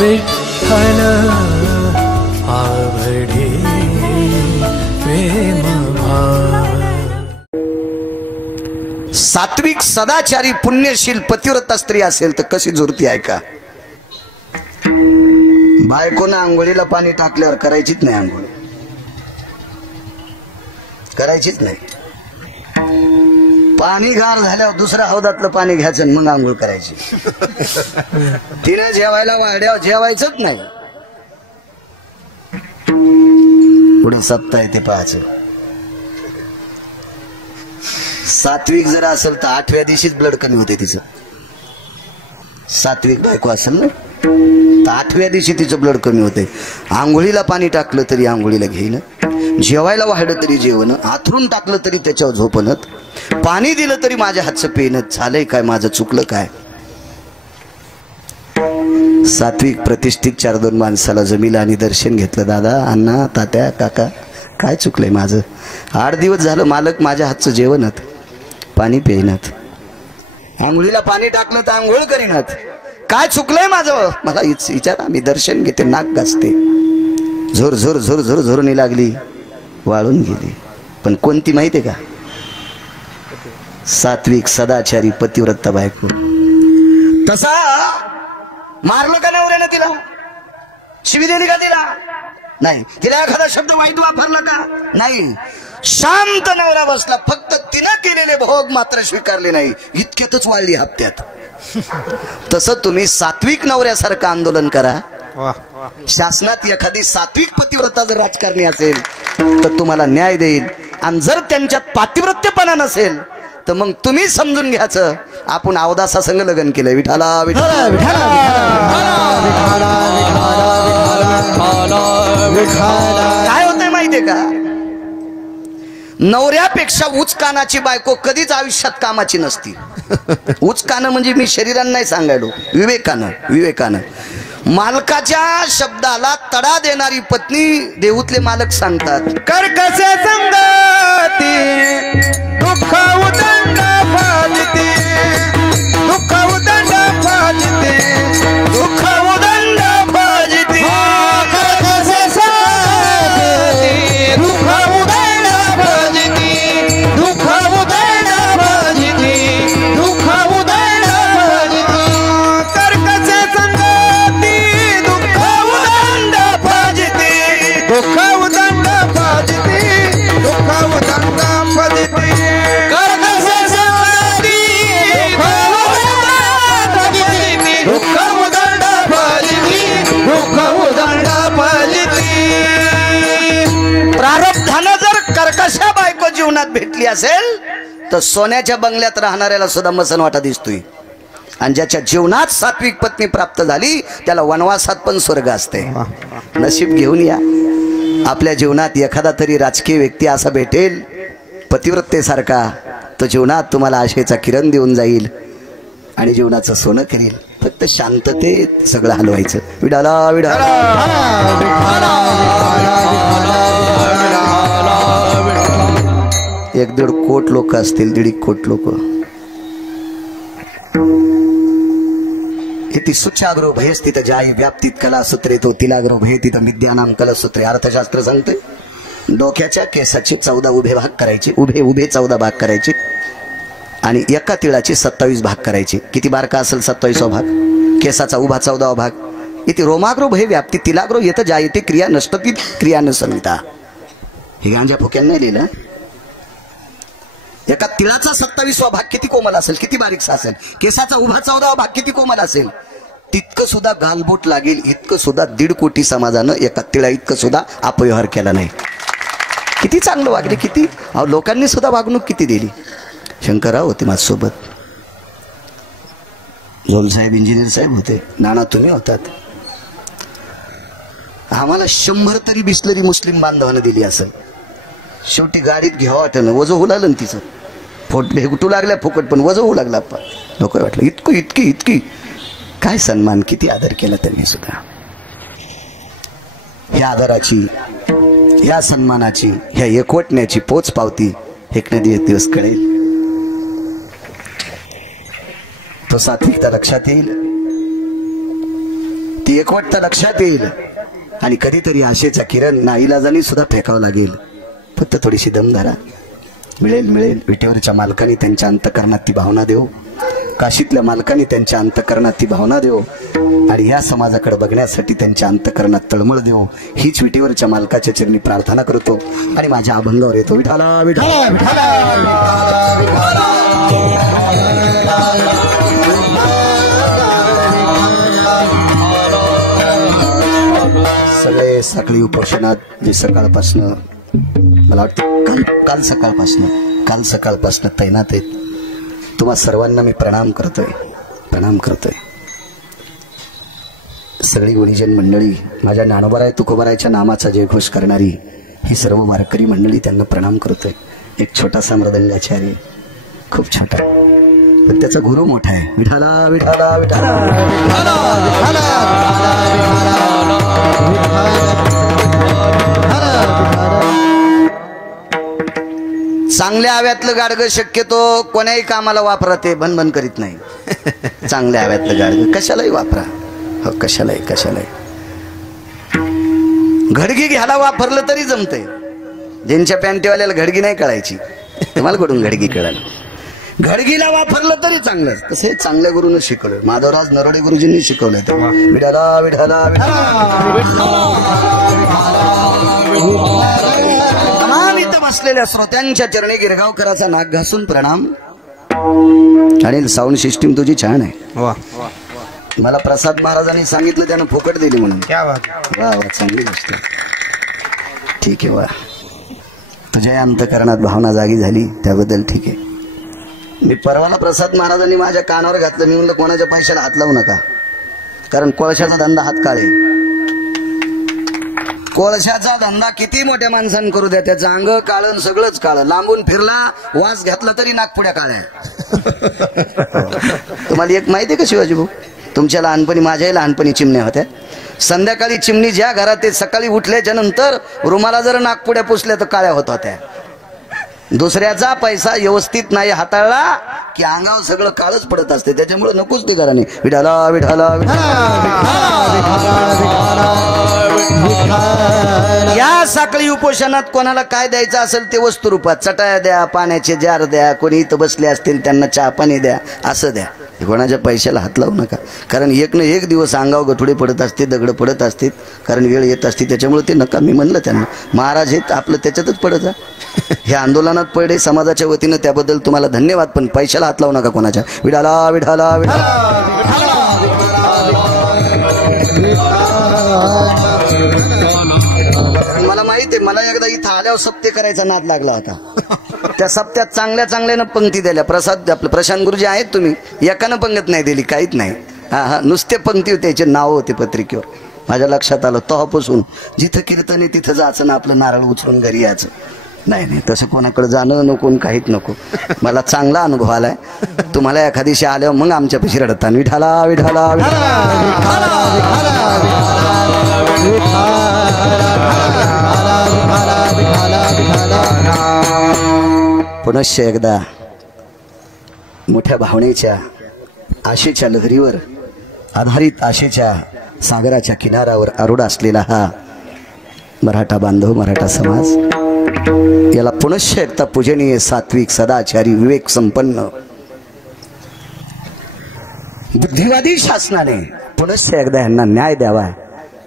विठ्ठल आवडे प्रेम भाव। सात्विक सदाचारी पुण्यशील पतिव्रता स्त्री असेल तर कशी जुरती आहे का? बायकोनं आंघोळीला पाणी टाकल्यावर करायचीच नाही, आंघोळ करायचीच नाही। पाणी गार झाल्यावर दुसऱ्या हौदातलं पाणी घ्यायचं मग आंघोळ करायची। तिने जेवायला वाढ्यावर जेवायचंच नाही। पुढे सत्ता येते पाहायचं। सात्विक जर असेल तर 8व्या दिवशीच ब्लड कमी होते तिचं। सात्विक बायको असेल ना तर 8व्या दिवशी तिचं ब्लड कमी होते। आंघोळीला पाणी टाकलं तरी आंघोळीला घेईन, जेवायला वाढलं तरी जेवण, आथरून टाकलं तरी त्याच्यावर झोपणत, पाणी दिलं तरी माझ्या हातचं पेनत। झालंय काय माझं, चुकलं काय? सात्विक प्रतिष्ठित 4-2 माणसाला जमिलं आणि दर्शन घेतलं। दादा, अण्णा, तात्या, काका, काय चुकलंय माझं? 8 दिवस झालं मालक माझ्या हातचं जेवणत, पाणी पेनत, आंघोळीला पाणी टाकलं तर आंघोळ करीनात, काय चुकलंय माझं? मला विचारा, मी दर्शन घेते, नाक घासते। झोर झोर झोर झोर झोरणी लागली, वाळून गेली। पण कोणती माहितीये का? सात्विक सदाचारी पतिव्रता बायको। तसा मारलं का नवऱ्यानं तिला? शिवी दिली का तिला? नाही। तिला एखादा शब्द वाईट वापरला का? नाही। शांत नवरा बसला, फक्त तिनं केलेले भोग मात्र स्वीकारले नाही, इतक्यातच वाळली हप्त्यात। तसं तुम्ही सात्विक नवऱ्यासारखं आंदोलन करा। शासनात एखादी सात्विक पतिव्रता जर राजकारणी असेल तर तुम्हाला न्याय देईल, आणि जर त्यांच्यात पातिव्रत्यपणा नसेल तर मग तुम्ही समजून घ्यायचं आपण अवदासा संग लग्न केलंय। विठाला विठाला विठाला विठाला। काय होतंय माहितीये का? नवऱ्यापेक्षा उच्च कानाची बायको कधीच आयुष्यात कामाची नसती। उच्च कान म्हणजे मी शरीरानं नाही सांगायलो, विवेकानं। विवेकानं मालकाच्या शब्दाला तडा देणारी पत्नी देऊतले मालक सांगतात, कर्कश संगती दुःख उदंड फाजते, दुःख उदंड फाजते, दुःख उदंड फाजते। कर्कश संगती दुःख उदंड फाजते, दुःख उदंड फाजते, दुःख उदंड फाजते। कर्कश संगती दुःख उदंड फाजते, दुःख उदंड फाजते, दुःख उदंड फाजते। कर्कश संगती दुःख उदंड फाजते, दुःख उदंड फाजते। प्रारब्धानं जर कर्कशा बायको जीवनात भेटली असेल तर सोन्याच्या बंगल्यात राहणाऱ्याला सुद्धा मसनवाटा दिसतोय, आणि ज्याच्या जीवनात सात्विक पत्नी प्राप्त झाली त्याला वनवासात पण स्वर्ग असते। नशीब घेऊन या, आपल्या जीवनात एखादा तरी राजकीय व्यक्ती असा भेटेल पतिव्रतेसारखा, तो जीवनात तुम्हाला आशेचा किरण देऊन जाईल आणि जीवनाचं सोनं करेल। फक्त शांततेत सगळं हलवायचं। विडाला विडाला। एक 1.5 कोट लोक असतील, 1.5 कोट लोक। इति सुचाग्रो भयस्थित जाई व्याप्तीत कला सूत्रे तो तिलाग्रो भयतीत विद्यानाम कला सूत्रे। अर्थशास्त्र सांगते डोक्याच्या केसाचे 14 उभे भाग करायचे, उभे उभे 14 भाग करायचे, आणि एका तिळाचे 27 भाग करायचे। किती बारका असेल 27वा भाग? केसाचा उभा 14वा भाग। इथे रोमाग्रो भय व्याप्ती तिलाग्रो येत जायते क्रिया नष्टती क्रिया न संहिता। हे गांजा फुक्यान नाही लिहिलं। एका तिळाचा 27वा भाग किती कोमल असेल, किती बारीकसा असेल, केसाचा उभा 14वा भाग किती कोमल असेल, तितकं सुद्धा गालबोट लागेल इतकं सुद्धा 1.5 कोटी समाजानं एका तिळा इतकं सुद्धा अपव्यवहार केला नाही। किती चांगलं वागले, किती लोकांनी सुद्धा वागणूक किती दिली। शंकरराव होते माझ्यासोबत, झोल साहेब इंजिनियर साहेब होते, नाना तुम्ही होतात। आम्हाला 100 तरी बिस्लरी मुस्लिम बांधवानं दिली असेल। शेवटी गाडीत घ्यावं वाटलं, वजं होऊ लागलं तिचं, भेगटू लागल्या फुकट, पण वजं होऊ लागला। लोक वाटलं इतकं इतकी इतकी काय सन्मान, किती आदर केला त्यांनी सुद्धा। ह्या आदराची, ह्या सन्मानाची, ह्या एकवटण्याची पोच पावती एक दिवस कळेल। तो सात्विकता लक्षात येईल। ती एकवटता लक्षात येईल आणि कधीतरी आशेचा किरण नाईलाजाने सुद्धा फेकावं लागेल. फक्त थोडीशी दम धरा, मिळेल मिळेल. विटेवरच्या मालकाने त्यांच्या अंतकरणात ती भावना देऊ, काशीतल्या मालकाने त्यांच्या अंतकरणात ती भावना देऊ आणि या समाजाकडे बघण्यासाठी त्यांच्या अंतकरणात तळमळ देऊ. हीच विटेवरच्या मालकाच्या चरणी प्रार्थना करतो आणि माझ्या अभंगावर येतो. विठाला विठाला विठाला सगळे सकाळी उपोषणात जे सकाळपासनं मला वाटतं काल सकाळपासनं तैनात आहेत, तुम्हा सर्वांना मी प्रणाम करतोय. सगळी गुणीजन मंडळी, माझ्या ज्ञानोबाराय तुकोबारायच्या नामाचा जयघोष करणारी ही सर्व वारकरी मंडळी, त्यांना प्रणाम करतोय. एक छोटासा मृदंगाचार्य, खूप छोटा, पण त्याचा गुरु मोठा आहे. विठाला विठाला विठाला चांगल्या हव्यातलं गाडगं शक्यतो कोण्याही कामाला वापरते, भनभन करीत नाही. चांगल्या हव्यातलं गाडगं कशालाही वापरा, हो कशालाही. घडगी घ्यायला वापरलं तरी जमतंय. ज्यांच्या पॅन्टीवाल्याला घडगी नाही कळायची, तुम्हाला कुठून घडगी कळाल. घडगीला वापरलं तरी चांगलं. तसे चांगल्या गुरुनं शिकवलं, माधवराज नरोडे गुरुजींनी शिकवलं. तेव्हा विठाला विठाला तमाम इथं बसलेल्या श्रोत्यांच्या चरणी गिरगावकराचा नाक घासून प्रणाम. आणि साऊंड सिस्टीम तुझी छान आहे. मला प्रसाद महाराजांनी सांगितलं, त्यानं फुकट दिली म्हणून. वा चांगली गोष्ट. ठीक आहे, वा तुझ्या अंतकरणात भावना जागी झाली त्याबद्दल ठीक आहे. मी परवाला प्रसाद महाराजांनी माझ्या कानावर घातलं, मी म्हणलं कोणाच्या पैशाला हात लावू नका, कारण कोळशाचा धंदा हात काळे. कोळशाचा धंदा किती मोठ्या माणसानं करू द्या, त्याचं अंग काळं सगळंच काळं. लांबून फिरला, वास घातला तरी नागपुड्या काळ्या. तुम्हाला एक माहिती आहे का शिवाजी भाऊ, तुमच्या लहानपणी, माझ्याही लहानपणी चिमण्या होत्या. संध्याकाळी चिमणी ज्या घरात ते सकाळी उठल्याच्या नंतर रुमाला जर नागपुड्या पुसल्या तर काळ्या होत होत्या. दुसऱ्याचा पैसा व्यवस्थित नाही हाताळला की अंगावर सगळं काळच पडत असते. त्याच्यामुळे नकोच ते घराने. विठाला विठाला या साखळी उपोषणात कोणाला काय द्यायचं असेल ते वस्तू रूपात, चटाया द्या, पाण्याचे जार द्या, कोणी इथं बसले असतील त्यांना चहा पाणी द्या, असं द्या. कोणाच्या पैशाला हात लावू नका, कारण एक ना एक दिवस अंगावर गठुडे पडत असते, दगड पडत असतील, कारण वेळ येत असते. त्याच्यामुळे ते नका. मी म्हणलं त्यांना, महाराज हे आपलं त्याच्यातच पडत जा. हे आंदोलनात पडे समाजाच्या वतीनं, त्याबद्दल तुम्हाला धन्यवाद, पण पैशाला हात लावू नका कोणाच्या. विठाला विठाला मला माहिती आहे, मला एकदा इथं आल्यावर सप्ते करायचा नाद लागला होता. त्या सप्त्यात चांगल्यानं पंक्ती दिल्या. प्रसाद आपलं प्रशांत गुरुजी आहेत, तुम्ही एकानं पंगत नाही दिली, काहीच नाही. हा नुसते पंक्ती होते, त्याचे नाव होते पत्रिकेवर. माझ्या लक्षात आलं, तेव्हापासून जिथं कीर्तन आहे तिथं जायचं ना, आपलं नारळ उचलून घरी यायचं. नाही तसं कोणाकडे जाणं नको, काहीच नको. मला चांगला अनुभव आलाय. तुम्हाला एखादीशी आल्यावर मग आमच्यापाशी रडता. विठाला विठाला पुनश्च एकदा मोठ्या भावनेच्या, आशेच्या लहरीवर आधारित, आशेच्या सागराच्या किनाऱ्यावर आरूढ असलेला हा मराठा बांधव, मराठा समाज, याला पुनश्च एकदा पूजनीय, सात्विक, सदाचारी, विवेक संपन्न, बुद्धिवादी शासनाने पुनश्च एकदा यांना न्याय द्यावा,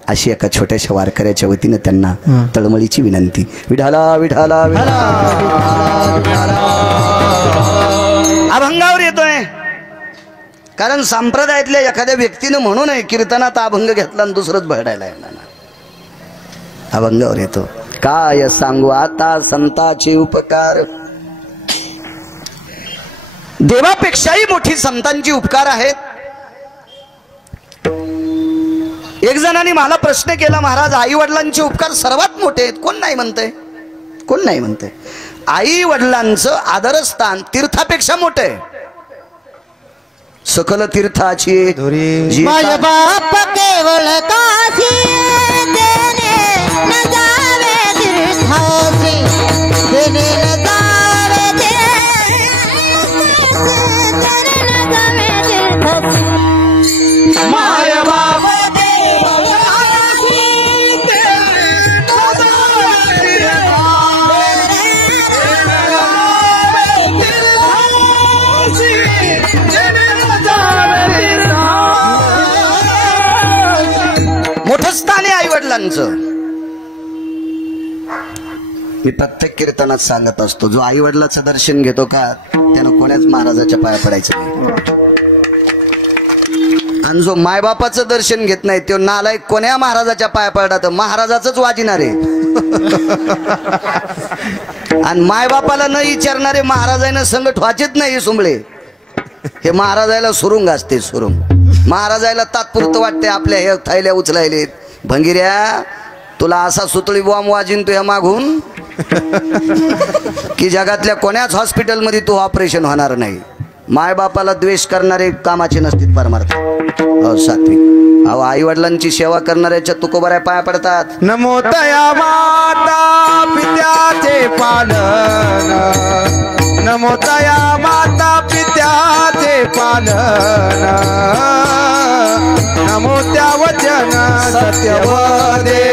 अशी एका छोट्याशा वारकऱ्याच्या वतीनं त्यांना तळमळीची विनंती. विठाला विठाला अभंगावर येतोय, कारण संप्रदायातल्या एखाद्या व्यक्तीनं म्हणू नये कीर्तनात अभंग घेतला आणि दुसरंच बहडायला येणार. अभंगावर येतो. काय सांगू आता संतांचे उपकार, देवापेक्षाही मोठी संतांची उपकार आहेत. एक जणांनी मला प्रश्न केला, महाराज आई वडिलांचे उपकार सर्वात मोठे आहेत, कोण नाही म्हणतंय? कोण नाही म्हणतंय? आई वडिलांचं आदरस्थान तीर्थापेक्षा मोठं आहे. सकल तीर्थाची माझा बाप केवळ काशी देणे न जावे तीर्थाची, देणे न जावे तीर्थाची. माय बाप मोठं स्थान आहे आई वडिलांचं. मी प्रत्येक कीर्तनात सांगत असतो, जो आई वडिलाचं दर्शन घेतो का त्यानं कोण्याच महाराजाच्या पाया पडायचं नाही, आणि जो मायबापाचं दर्शन घेत नाही तो नालायक कोण्या महाराजाच्या पाया पडला तर महाराजाच वाजिणार आहे. आणि मायबापाला न विचारणारे महाराजांना संगत व्हायचेच नाही सुंबळे. हे महाराजाला सुरुंग असते, सुरुंग. महाराजाला तात्पुरतं वाटते आपल्या हे थैल्या उचलायले. भंगिऱ्या तुला असा सुतळी बॉम्ब वाजिन तू ह्या मागून की जगातल्या कोण्याच हॉस्पिटलमध्ये तू ऑपरेशन होणार नाही. मायबापाला द्वेष करणारे कामाचे नसतील परमार्थ. सात्विक अहो आई वडिलांची सेवा करणाऱ्याच्या तुकोबाऱ्या पाया पडतात. नमो तया माता पित्याचे पालन, नमो तया माता पित्याचे पालन, नमो त्या वचन सत्यवदे,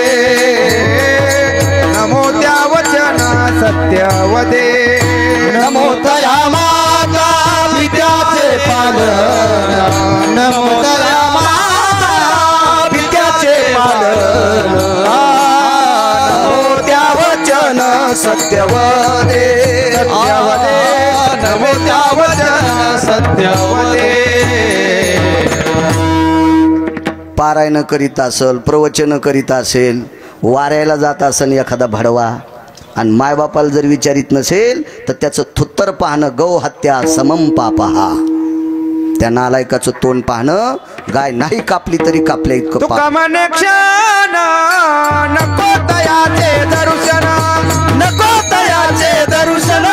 नमो त्या वचन सत्यवदे. नमो तया माता पित्याचे पालन, नमो तया माता पित्याचे पालन, नमो त्या वचन सत्यवदे, सत्यवदे, नमो त्या वचन सत्यवदे. पारायण करीत असेल, प्रवचन करीत असेल, वाऱ्याला जात असेल एखादा भडवा, आणि मायबापाला जर विचारित नसेल तर त्याचं थुत्तर पाहणं गौ हत्या समम पापहा. त्या नालायकाचं तोंड पाहणं गाय नाही कापली तरी कापल्या इतकं तुका पाप. म्हणे क्षण नको तयाचे दर्शन, नको तयाचे दर्शन,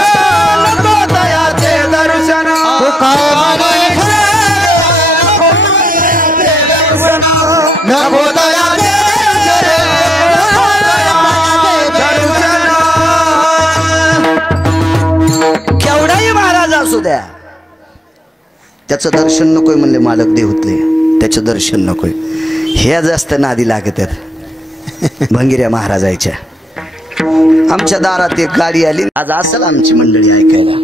नको तयाचे दर्शन. तुका म्हणे नको तयाचे दर्शन. केवढाही महाराज असू द्या त्याचं दर्शन नकोय म्हणले मालक देवतले, त्याचं दर्शन नकोय. हे जास्त नादी लागत आहेत भंगिऱ्या महाराजाच्या. आमच्या दारात एक गाडी आली, आज असेल आमची मंडळी ऐकायला.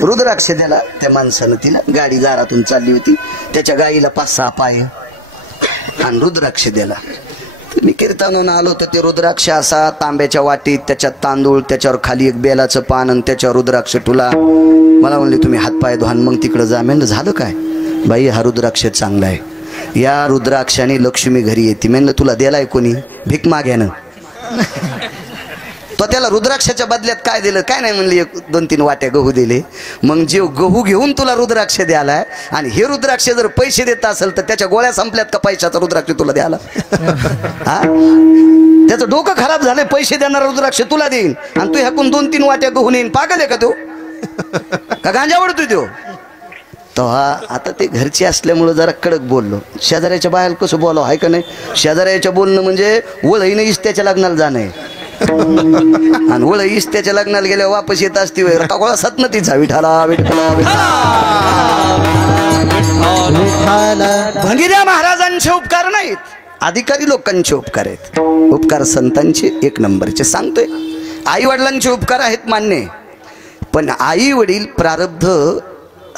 रुद्राक्ष द्याला त्या माणसानं, तिला गाडी दारातून चालली होती, त्याच्या गाईला 5-6 पाय आणि रुद्राक्ष द्याला. मी कीर्तनानं आलो तर ते रुद्राक्ष असा तांब्याच्या वाटीत, त्याच्यात तांदूळ, त्याच्यावर खाली एक बेलाचं पान आणि त्याच्यावर रुद्राक्ष ठुला. मला म्हणले तुम्ही हातपाय धुवान मग तिकडं जा. म्हणलं झालं काय? बाई हा रुद्राक्ष चांगला आहे, या रुद्राक्षाने लक्ष्मी घरी येते. म्हणलं तुला द्यालाय कोणी? भीक माग्यानं. तो त्याला रुद्राक्षाच्या बदल्यात काय दिलं? काय नाही म्हणले 1-2-3 वाट्या गहू दिले. मग जे गहू घेऊन तुला रुद्राक्ष द्यालाय, आणि हे रुद्राक्ष जर पैसे देत असेल तर त्याच्या गोळ्या संपल्यात का पैशाचा रुद्राक्ष तुला द्याला? हा, त्याचं डोकं खराब झालंय. पैसे देणारा रुद्राक्ष तुला देईन आणि तू ह्याकून 2-3 वाट्या गहू नेईन. पागल आहे का तो? का गांजा ओढतोय तो? तो आता ते घरचे असल्यामुळं जरा कडक बोललो. शेजाऱ्याच्या बाहेर कसं बोलावं आहे का नाही? शेजाऱ्याच्या बोलणं म्हणजे वळही नाही इस्त्याच्या लग्नाला जाणं आहे. आणि वळ इस्त्याच्या लग्नाला गेल्या वापस येत असती गोळा सतन तिचा विठाला विठ्ठला विठ्ठला. भंगिऱ्या महाराजांचे उपकार नाहीत, अधिकारी लोकांचे उपकार आहेत. उपकार संतांचे 1 नंबरचे. सांगतोय आई वडिलांचे उपकार आहेत मान्य, पण आई वडील प्रारब्ध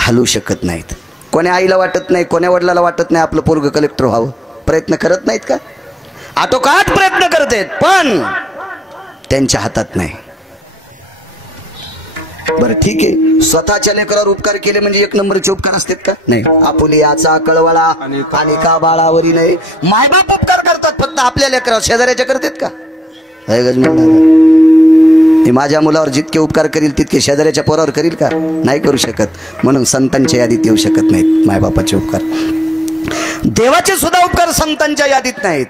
हलवू शकत नाहीत. कोण्या आईला वाटत नाही, कोण्या वडिलाला वाटत नाही आपलं पोरग कलेक्टर व्हावं? प्रयत्न करत नाहीत का? आटोकाट प्रयत्न करत आहेत, पण त्यांच्या हातात नाही. बरं ठीक आहे, स्वतःच्या लेकरावर उपकार केले म्हणजे 1 नंबरचे उपकार असतात का? नाही. आपुलियाचा कळवळा आणि का बाळावरी नाही. मायबाप उपकार करतात फक्त आपल्या लेकरावर, शेजाऱ्याच्या करतात का? मी माझ्या मुलावर जितके उपकार करील तितके शेजाऱ्याच्या पोरावर करील का? नाही करू शकत. म्हणून संतांच्या यादीत येऊ शकत नाहीत मायबापाचे उपकार. देवाचे सुद्धा उपकार संतांच्या यादीत नाहीत.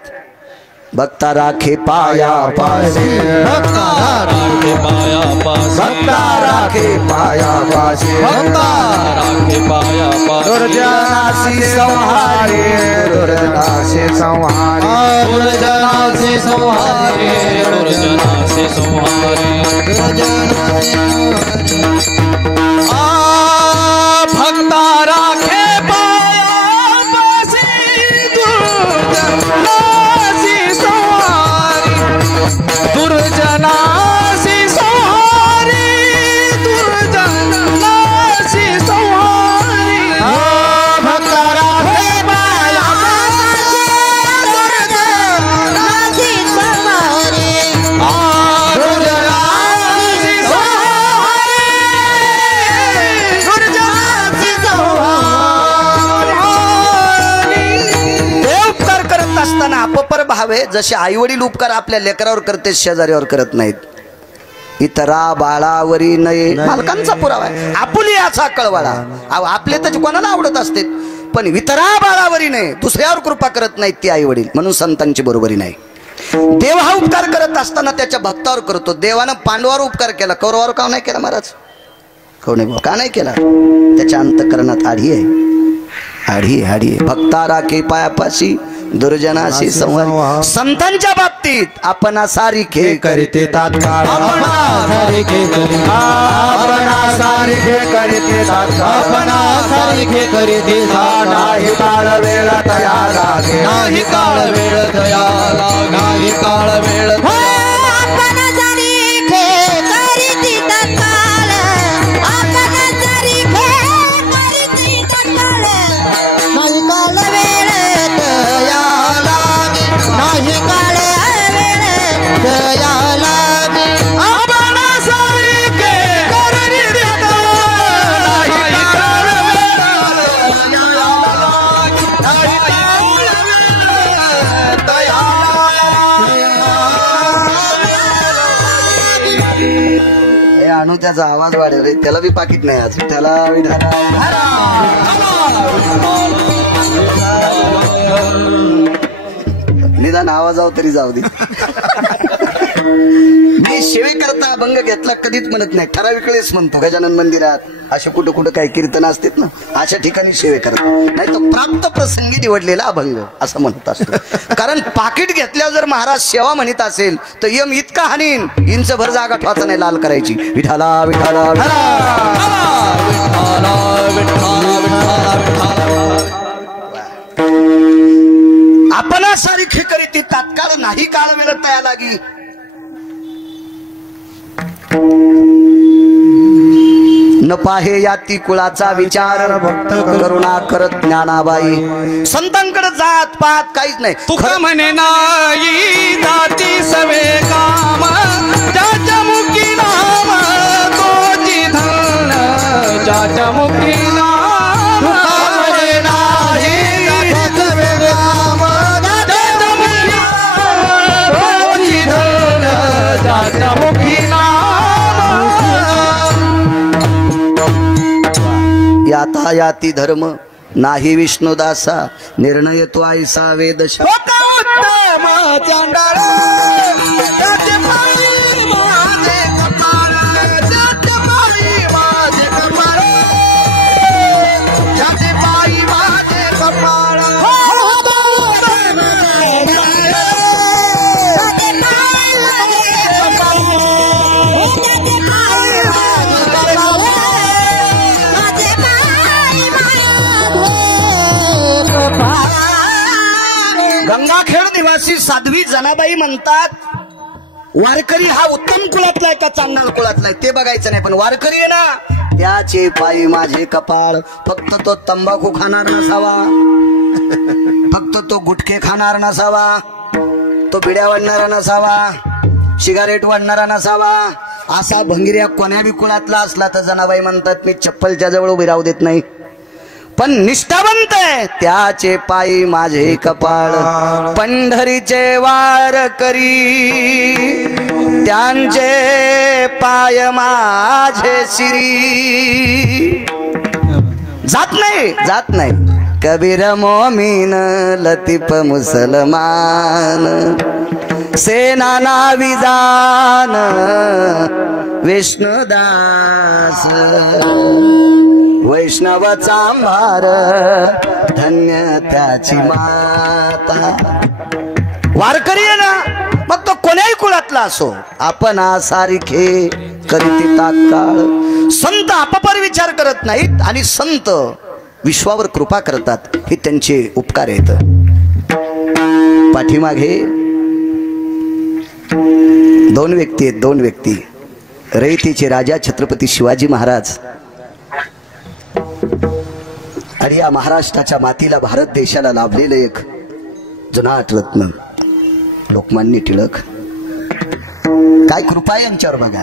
भक्ता राखे पाया पासे, भक्ता राखे पाया पासे, भक्ता राखे पाया पासे, भक्ता राखे पाया पासे. दुर्जनासी संहारे, दुर्जनासी संहारे, दुर्जनासी संहारे, दुर्जनासी संहारे, भक्ता राखे पाया पासे, दुर्जनासी संहारी, दुर्जनासी संहारी. भक्ता राखे पाया पासे, असताना अपपर भाव आहे. जसे आई वडील उपकार आपल्या लेकरावर करते शेजाऱ्यावर करत नाहीत. इतरा बाळावरी नये मालकांचा पुरावा आहे. आपुली याचा कळवाळा. आपले तर कोणाला आवडत असते, पण इतरा बाळावरी नये दुसऱ्यावर कृपा करत नाहीत ती आई वडील. म्हणून संतांची बरोबरी नाही. देव हा उपकार करत असताना त्याच्या भक्तावर करतो. देवानं पांडवावर उपकार केला, कौरवावर का नाही केला महाराज? का नाही केला? त्याच्या अंतःकरणात आढी आहे. आढी भक्ता राखे पायापाशी दुर्जनाशी संवाद. संतांच्या बाबतीत आपण सारिखे करीते तात्काळ सारिखे करीते नाही काळ वेळ तया लागे नाही काळ वेळ दयाला नाही काळ वेळ आपण सारिखे करीते तात्काळ आपण सारिखे करीते तात्काळ नाही काळ वेळ दयाला नाही काळ वेळ दयाला आपण सारिखे करीते आणू त्याचा आवाज वाढेल रे. त्याला बी पाकिट नाही आज. त्याला निदान आवाजाव तरी जाऊ दे. मी सेवेकरता अभंग घेतला कधीच म्हणत नाही. ठराविक वेळेस म्हणतो. गजानन मंदिरात असे कुठं कुठं काही कीर्तन असतात ना, अशा ठिकाणी सेवे करतात. नाही तर प्राप्त प्रसंगी निवडलेला अभंग असं म्हणत असतो. कारण पाकिट घेतल्यावर जर महाराज सेवा म्हणत असेल तर यम इतका हानीन इंच भर जागा ठेवायचा नाही लाल करायची. विठाला विठाला आपण सारिखे करीती तात्काळ नाही काळ वेळ तया लागी. न पाहे याती कुळाचा विचार भक्त करुणा करत ज्ञानाबाई. संतांकडे जात पात काहीच नाही. तुका म्हणे नाही जाती सवे काम ज्याच्या मुखी नाम तोची धन ज्याच्या मुखी नाम म्हणे नाही तोची धन ज्याच्या मुखी नाम. याता याती धर्म नाही विष्णुदासा निर्णय तो ऐसा वेदशा. गंगाखेड निवासी साध्वी जनाबाई म्हणतात, वारकरी हा उत्तम कुळातला आहे का चांगला कुळातला आहे ते बघायचं नाही, पण वारकरी आहे ना त्याचे पायी माझे कपाळ. फक्त तो तंबाखू खाणार नसावा, फक्त तो गुटखे खाणार नसावा, तो बिड्या वाढणारा नसावा, सिगारेट वाढणारा नसावा. असा भंगिऱ्या कोण्या बी कुळातला असला तर जनाबाई म्हणतात मी चप्पलच्या जवळ उभी राहू देत नाही. पण निष्ठावंत आहे त्याचे पायी माझे कपाळ. पंढरीचे वार करी त्यांचे पाय माझे शिरी. जात नाही कबीर मोमीन लतीफ मुसलमान सेना नावी जान विष्णुदास. वैष्णवाचा भार धन्य त्याची माता. वारकरी आहे ना मग तो कोण्याही कुळातला असो आपण सारिखे करीती तात्काळ. संत आपापर विचार करत नाहीत आणि संत विश्वावर कृपा करतात. हे त्यांचे उपकार आहेत. पाठीमागे दोन व्यक्ती रयतेचे राजा छत्रपती शिवाजी महाराज आणि या महाराष्ट्राच्या मातीला भारत देशाला लाभलेलं एक जुनाट रत्न लोकमान्य टिळक. काय कृपा यांच्यावर बघा.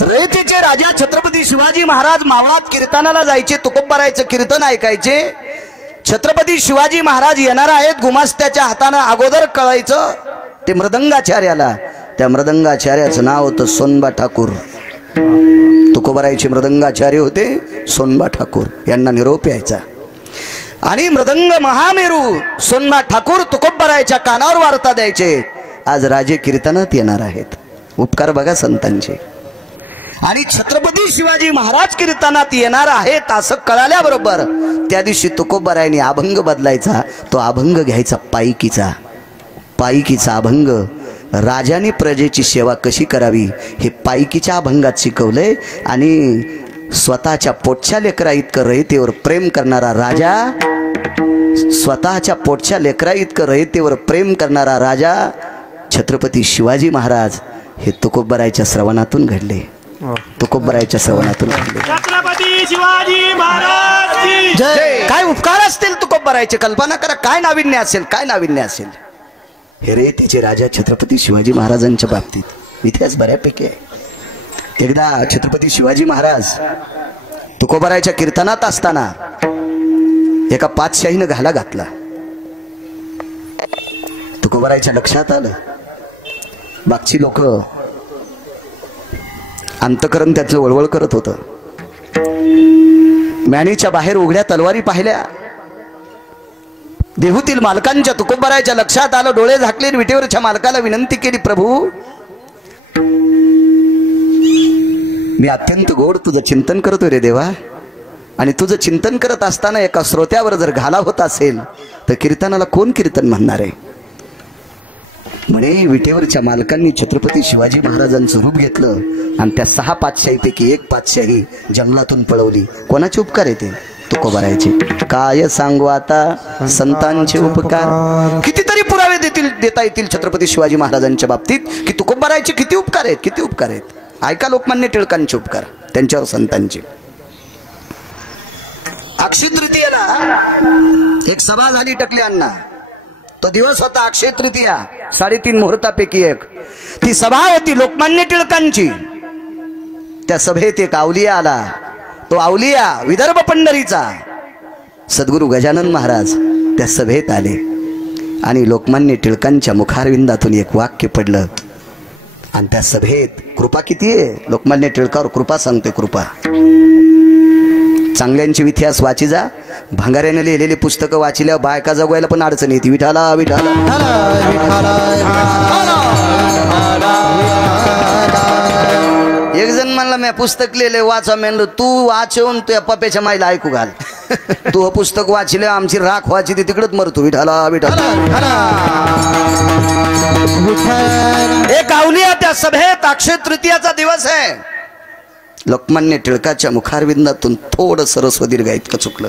रयतेचे राजा छत्रपती शिवाजी महाराज मावळात कीर्तनाला जायचे. तुकोबारायचं कीर्तन ऐकायचे. छत्रपती शिवाजी महाराज येणार आहेत गुमास्त्याच्या हातानं अगोदर कळायचं ते मृदंगाचार्याला. त्या मृदंगाचार्याचं नाव होतं सोनबा ठाकूर. तुकोबारायचे मृदंगाचार्य होते सोनबा ठाकूर. यांना निरोप यायचा आणि मृदंग महामेरू सोनबा ठाकूर तुकोबारायच्या कानावर वार्ता द्यायचे, आज राजे कीर्तनात येणार आहेत. उपकार बघा संतांचे. आणि छत्रपती शिवाजी महाराज कीर्तनात येणार आहेत असं कळाल्याबरोबर त्या दिवशी तुकोबारायांनी अभंग बदलायचा. तो अभंग घ्यायचा पायकीचा. पायकीचा अभंग राजाने प्रजेची सेवा कशी करावी हे पायकीच्या अभंगात शिकवलंय. आणि स्वतःच्या पोटच्या लेकरा इतकं रयतेवर प्रेम करणारा राजा, स्वतःच्या पोटच्या लेकरा इतकं रयतेवर प्रेम करणारा राजा छत्रपती शिवाजी महाराज हे तुकोबारायच्या श्रवणातून घडले. तुकोबारायच्या श्रवणातून घडले. छत्रपती शिवाजी महाराज की जय. काय उपकार असतील तुकोबारायचे, कल्पना करा काय नाविन्य असेल, काय नाविन्य असेल. हे रे त्याचे राजा छत्रपती शिवाजी महाराजांच्या बाबतीत इतिहास बऱ्यापैकी आहे. एकदा छत्रपती शिवाजी महाराज तुकोबारायच्या कीर्तनात असताना एका पातशाहीनं घाला घातला. तुकोबारायच्या लक्षात आलं, बागची लोक अंतकरण त्याचं वळवळ करत होतं. मॅनीच्या बाहेर उघड्या तलवारी पाहिल्या. देहूतील मालकांच्या तुकोबारायच्या लक्षात आलं. डोळे झाकले, विटेवरच्या मालकाला विनंती केली, प्रभू मी अत्यंत गोड तुझं चिंतन करतोय रे देवा. आणि तुझं चिंतन करत असताना एका श्रोत्यावर जर घाला होत असेल तर कीर्तनाला कोण कीर्तन म्हणणार आहे. म्हणे विटेवरच्या मालकांनी छत्रपती शिवाजी महाराजांचं रूप घेतलं आणि त्या 6 पातशाहीपैकी एक पातशाही जंगलातून पळवली. कोणाचे उपकार येते? तुकोबारायचे. काय सांगू आता संतांचे उपकार. कितीतरी पुरावे देता येतील छत्रपती शिवाजी महाराजांच्या बाबतीत की तुकोबारायचे किती उपकार आहेत, किती उपकार आहेत. ऐका लोकमान्य टिळकांचे उपकार त्यांच्यावर संतांचे. अक्षय तृतीयेला एक सभा झाली टकल्यांना. तो दिवस होता अक्षय तृतीया, 3:30 मुहूर्तापैकी एक. ती सभा होती लोकमान्य टिळकांची. त्या सभेत एक अवलिया आला. तो अवलिया विदर्भ पंढरीचा सद्गुरू गजानन महाराज त्या सभेत आले आणि लोकमान्य टिळकांच्या मुखारविंदातून एक वाक्य पडलं. आणि त्या सभेत कृपा किती आहे, लोकमान्य टिळकावर कृपा सांगते. कृपा चांगल्यांचे इतिहास वाची जा. भांगाऱ्याने लिहिलेली पुस्तकं वाचिल्यावर बायका जगवायला पण अडचण येते. विठाला विठाला एक जण म्हणला मी पुस्तक लिहिले वाचा. म्हणलं तू वाचवून तुझ्या पप्याच्या माईला ऐकू घाल. तू पुस्तक वाचले आमची राख वाची ती तिकडच मरतो. विठाला विठाला. एक अवलिया त्या सभेत. अक्षय तृतीयाचा दिवस आहे. लोकमान्य टिळकाच्या मुखारविंदातून थोडं सरस्वती गा इतकं चुकलं.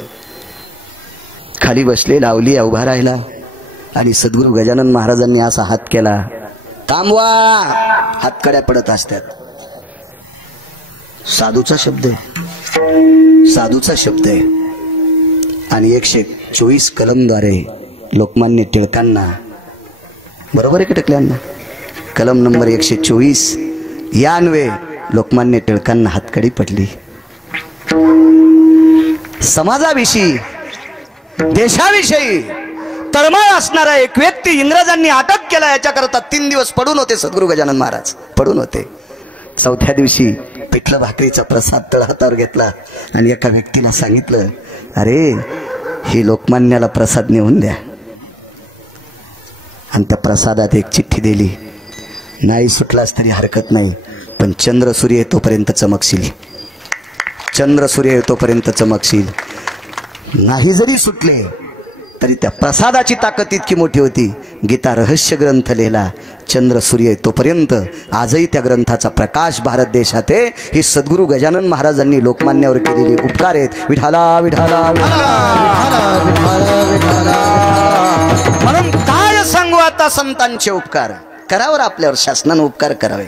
खाली बसलेला अवलिया उभा राहिला आणि सद्गुरू गजानन महाराजांनी असा हात केला. थांबवा. हातकड्या पडत असतात. साधूचा शब्द आहे, साधूचा शब्द आहे. आणि 124 कलमद्वारे लोकमान्य टिळकांना, बरोबर आहे की टकल्यांना, कलम नंबर 124 या अन्वये लोकमान्य टिळकांना हातकडी पडली. समाजाविषयी देशाविषयी तळमळ असणारा एक व्यक्ती इंग्रजांनी अटक केला. याच्याकरता 3 दिवस पडून होते सद्गुरू गजानन महाराज, पडून होते. 4थ्या दिवशी पिठलं भाकरीचा प्रसाद तळहातावर घेतला आणि एका व्यक्तीला सांगितलं, अरे हे लोकमान्याला प्रसाद नेऊन द्या. आणि त्या प्रसादात एक चिठ्ठी दिली. नाही सुटलास तरी हरकत नाही, पण चंद्र सूर्य येतोपर्यंत चमकशील. चंद्र सूर्य येतोपर्यंत चमकशील. नाही जरी सुटले तरी त्या प्रसादाची ताकद इतकी मोठी होती. गीता रहस्य ग्रंथ लिहिला चंद्र सूर्य तोपर्यंत. आजही त्या ग्रंथाचा प्रकाश भारत देशात आहे. ही सद्गुरू गजानन महाराजांनी लोकमान्यावर केलेली उपकार आहेत. विठाला विठाला. म्हणून काय सांगू आता संतांचे उपकार. करावर आपल्यावर शासनानं उपकार करावे.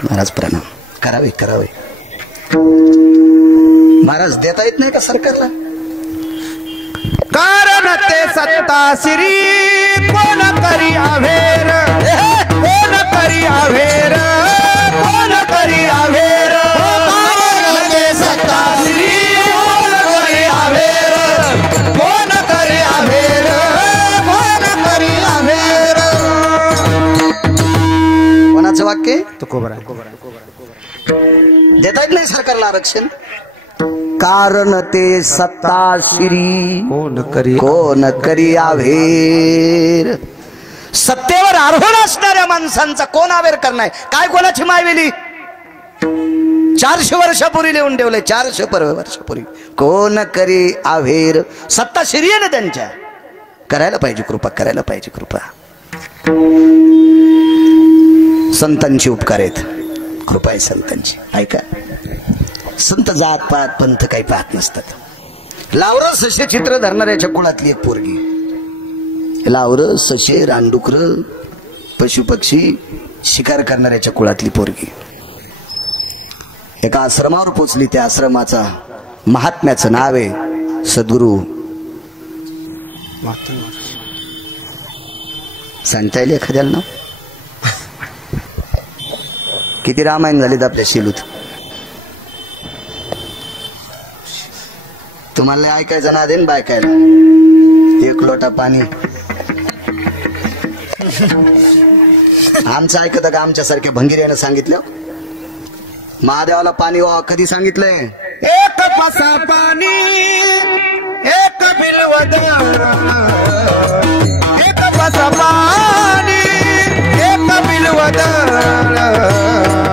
महाराज प्रणाम करावे करावे. महाराज देता येत नाही का सरकारला? कारण ते सत्ता श्री कोण करी अभेर, कोण करी अभेर, कोण करी अभेर. कारण ते सत्ता श्री कोण करी अभेर, वाक्य तुकोबरा देता येत नाही सरकारला आरक्षण, कारण ते सत्ताश्री कोण करी अवेर. सत्तेवर आरोहण असणाऱ्या माणसांचा कोण अवेर करणार? काय कोणाची मायवेली 400 वर्षापूर्वी लिहून ठेवलंय, 400 वर्षापूर्वी. कोण करी अवेर. सत्ताश्री आहे ना त्यांच्या, करायला पाहिजे कृपा, करायला पाहिजे कृपा. संतांची उपकार आहेत, कृपा आहे संतांची. ऐका, संत जात पात पंथ काही पाहत नसतात. लावर सशे चित्र धरणाऱ्याच्या कुळातली एक पोरगी. लावर सशे रानडुकर पशुपक्षी शिकार करणाऱ्याच्या कुळातली पोरगी एका आश्रमावर पोचली. त्या आश्रमाचा महात्म्याचं नाव आहे सद्गुरू. सांगता येईल एखाद्याला नाव? किती रामायण झालीत आपल्या शिलूत. तुम्हाला ऐकायचं ना देन बायकायला. एक लोटा पाणी आमचं ऐकत का? आमच्यासारख्या भंगिऱ्यानं सांगितलं. महादेवाला पाणी कधी सांगितलंय? एक पसा पाणी एक बिलवदर, एक पसा पाणी एक बिलवदर,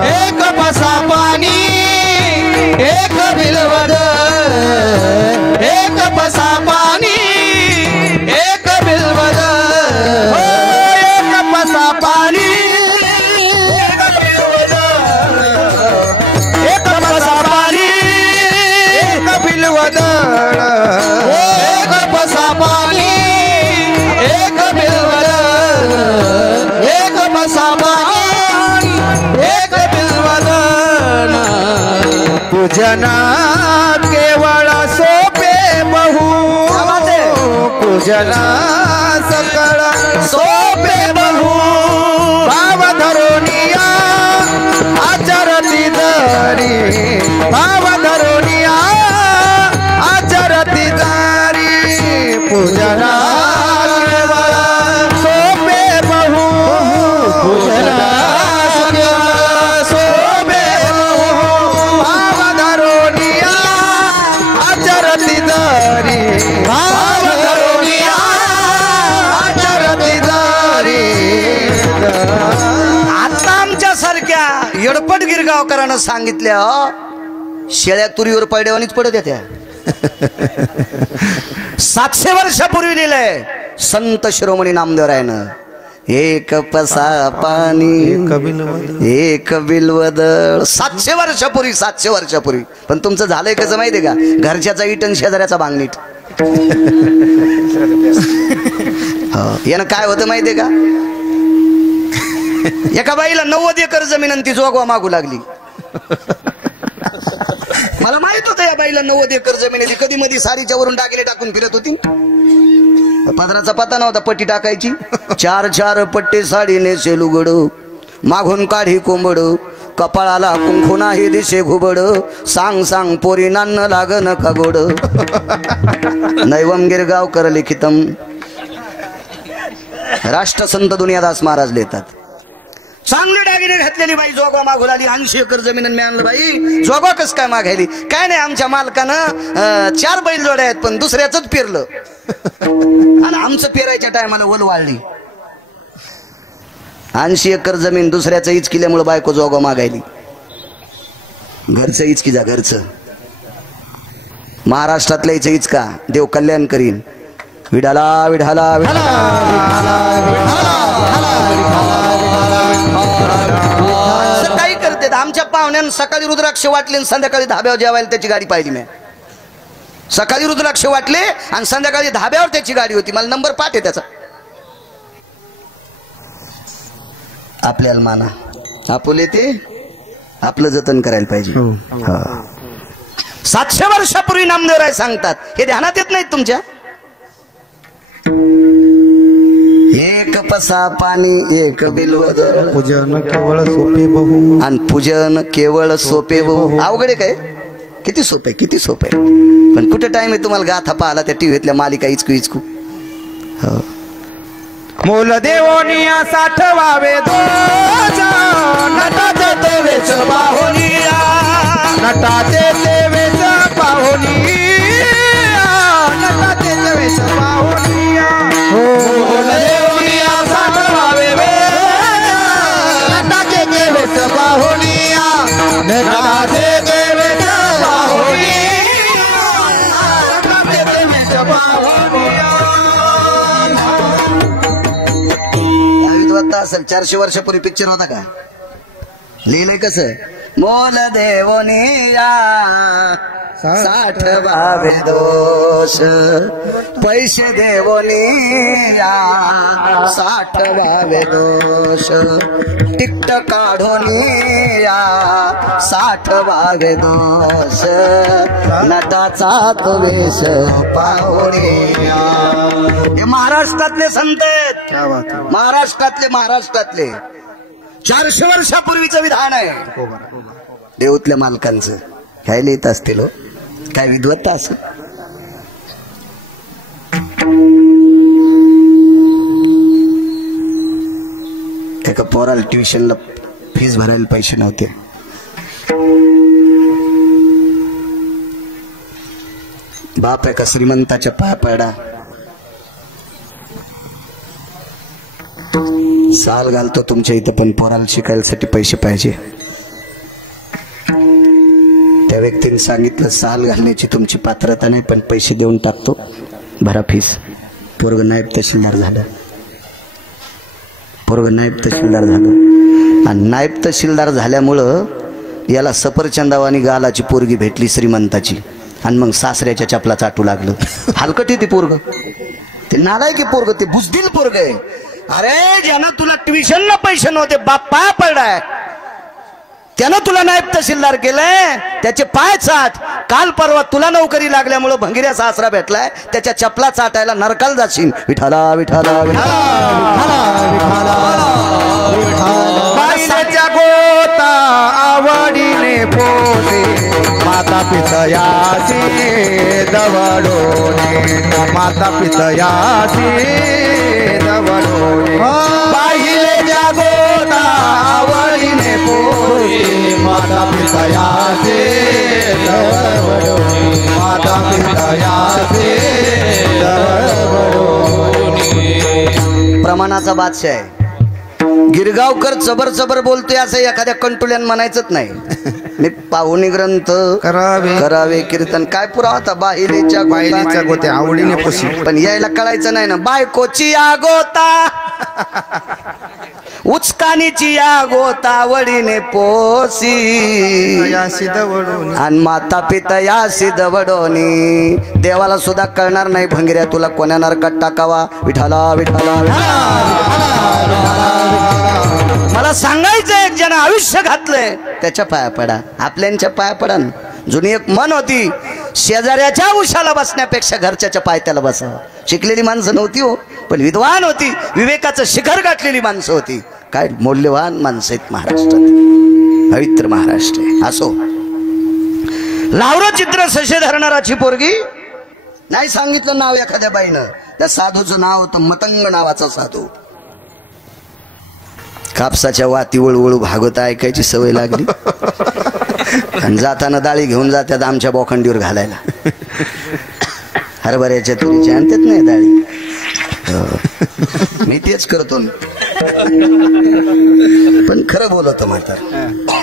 एक पसा पाणी एक बिलवदर, एक पसा पाणी एक बिलवदर. एक पसा पाणी एक पसा पाणी एक बिलवदर, एक पसा पाणी एक बिलवदर, एक पसा पाणी एक बिलवदर. पूजना केवळ सोपे बहु, पूजना सकळ सोपे बहु. भाव धरोनिया आचरती दारी, भाव धरोनिया आचरती दारी. पूजना केवळ सोपे बहु, पूजना केवळ सोपे बहु. भाव धरोनिया आचरती दारी, भाव धरोनिया आचरती दारी. आता आमच्या सारख्या येडपट गिरगावकरांना सांगितल्या शेळ्या तुरीवर पडल्यावानीच पडत त्या. 700 वर्षापूर्वी लिहिलंय संत शिरोमणी नामदेवरायनं. एक पसा पाणी एक बिलवदळ. 700 वर्षापूर्वी, 700 वर्षापूर्वी. पण तुमचं झालंय कसं माहितीये का? घरच्याचा इट आणि शेजाऱ्याचा बांगणीट. यानं काय होतं माहितीये का? एका बाईला 90 एकर जमीन आणि ती जोगवा मागू लागली. मला माहित होतं या बाईला 90 एकर जमीन आहे. कधी मध्ये सारीच्या वरून दागिने टाकून फिरत होती. पदराचा पत्ता नव्हता पट्टी टाकायची. 4 पट्टे साडी नेसेल उघड, मागून काढी कोंबड, कपाळाला कुंकू नाही दिसे घुबड. सांग सांग पोरी नान्न लागन खगोड. नैवम गिरगावकर लिखितम. राष्ट्रसंत दुनियादास महाराज लिहितात. चांगले दागिने घातलेली बाई जोगवा मागू लागली. 80 एकर जमीन मी आणलं. बाई जोगवा कस काय मागायली? काय नाही, आमच्या मालकानं 4 बैल जोड्या आहेत पण दुसऱ्याच पेरलं आणि आमचं पेरायच्या टायमाला वल वाळली. 80 एकर जमीन दुसऱ्याचं इचकिल्यामुळे बायको जोगवा मागायली. घरचं इचकी जा, घरचं. महाराष्ट्रातल्या इचं इचका देव कल्याण करीन. विडाला विढाला काही करते. आमच्या पाहुण्यानं सकाळी रुद्राक्ष वाटले आणि संध्याकाळी धाब्यावर जेवायला त्याची गाडी पाहिली मी. सकाळी रुद्राक्ष वाटले आणि संध्याकाळी धाब्यावर त्याची गाडी होती. मला नंबर पाठ आहे त्याचा. आपल्याला माना, आपुले ते आपलं जतन करायला पाहिजे. 700 वर्षापूर्वी नामदेवराय सांगतात. हे ध्यानात येत नाहीत तुमच्या? एक पसा पाणी एक बिलवदर, पूजन केवळ सोपे बहु. आणि पूजन केवळ सोपे बहु. अवघड आहे काय? किती सोपे, किती सोपे. पण कुठे टाइम आहे तुम्हाला गाथा पाहला त्या टीव्हीतल्या मालिका इचकू इचकू. मोल देवोनिया साठवावे दोष नटाचे देवेच बाहुनिया नटाचे देवेच बाहुनिया नटाचे देवेच बाहुनिया मोल देवोनिया साठवावे नटाचे देवेच बाहुनिया नटाचे देवेच बाहुनिया नटाचे देवेच बाहुनिया असेल 400 वर्षापूर्वी पिक्चर होता का लिहिलंय कसं मोल देवनिया साठवावे दोष पैसे देवनिया साठवावे दोष तिकट काढूनिया साठवावे दोष नटाचा तो वेश पाहुनिया हे महाराष्ट्रातले संत आहेत महाराष्ट्रातले 400 वर्षापूर्वीचं विधान आहे देऊतल्या मालकांचं काय लिहित असतील हो काय विद्वत्ता असं एका पोराला ट्युशनला फीस भरायला पैसे नव्हते बाप एका श्रीमंताच्या पाया पडा साल घालतो तुमच्या इथं पण पोराला शिकायसाठी पैसे पाहिजे त्या व्यक्तीने सांगितलं साल घालण्याची तुमची पात्रता नाही पण पैसे देऊन टाकतो भरा फीस पोरग नायब तहसीलदार झालं आणि नायब तहसीलदार झाल्यामुळं याला सफरचंदावानी गालाची पोरगी भेटली श्रीमंताची आणि मग सासऱ्याच्या चपला चाटू लागलं हलकटी ते पोरग ते नालायकी पोरग ते बुजदिल पोरग आहे अरे ज्यानं तुला ट्युशनला पैसे नव्हते बाप पाया पडलाय त्यानं तुला नायब तहसीलदार केलंय त्याचे पाय चाट काल परवा तुला नोकरी लागल्यामुळे भंगिऱ्या सासरा भेटलाय त्याच्या चपला चाटायला नरकाल जाशील विठाला विठाला बाईच्या गोता आवडीने पोटे माता पितयाची दवडोने माता पितयाची दवडोने बाईच्या गोता आवडीने पोटे माता पितयाची दवडोने माता पितयाची दवडोने प्रमाणाचा बादशाह आहे गिरगावकर चबर बोलतोय असं एखाद्या कंटुल्यान म्हणायचंच नाही मी पाहुणी ग्रंथ करावे कीर्तन काय पुरावा होता बाहिलेच्या गोते आवडीने पोशी पण यायला कळायचं नाही ना बायकोची आगोता उचकानीची आगोता आवडीने पोसी आणि माता पिता या सिद्धवडोनी देवाला सुद्धा कळणार नाही भंगिऱ्या तुला कोण्या नरकात टाकावा विठाला विठाला मला सांगायचं एक ज्यानं आयुष्य घातलंय त्याच्या पाया पडा आपल्यांच्या पाया पडा जुनी एक मन होती शेजाऱ्याच्या उशाला बसण्यापेक्षा घरच्याच्या पायथ्याला बसावं शिकलेली माणसं नव्हती हो पण विद्वान होती विवेकाचं शिखर गाठलेली माणसं होती काय मौल्यवान माणसं आहेत महाराष्ट्रात पवित्र महाराष्ट्र असो लावरं चित्र सशे धरणाराची पोरगी नाही सांगितलं नाव एखाद्या बाईनं त्या साधूचं नाव होतं मतंग नावाचा साधू कापसाच्या वाती वळवळू भागवत ऐकायची सवय लागली आणि जाताना डाळी घेऊन जातात आमच्या बोखंडीवर घालायला हरभऱ्याच्या तुरीच्या आणतात नाही डाळी मी तेच करतो पण खरं बोलतो म्हातार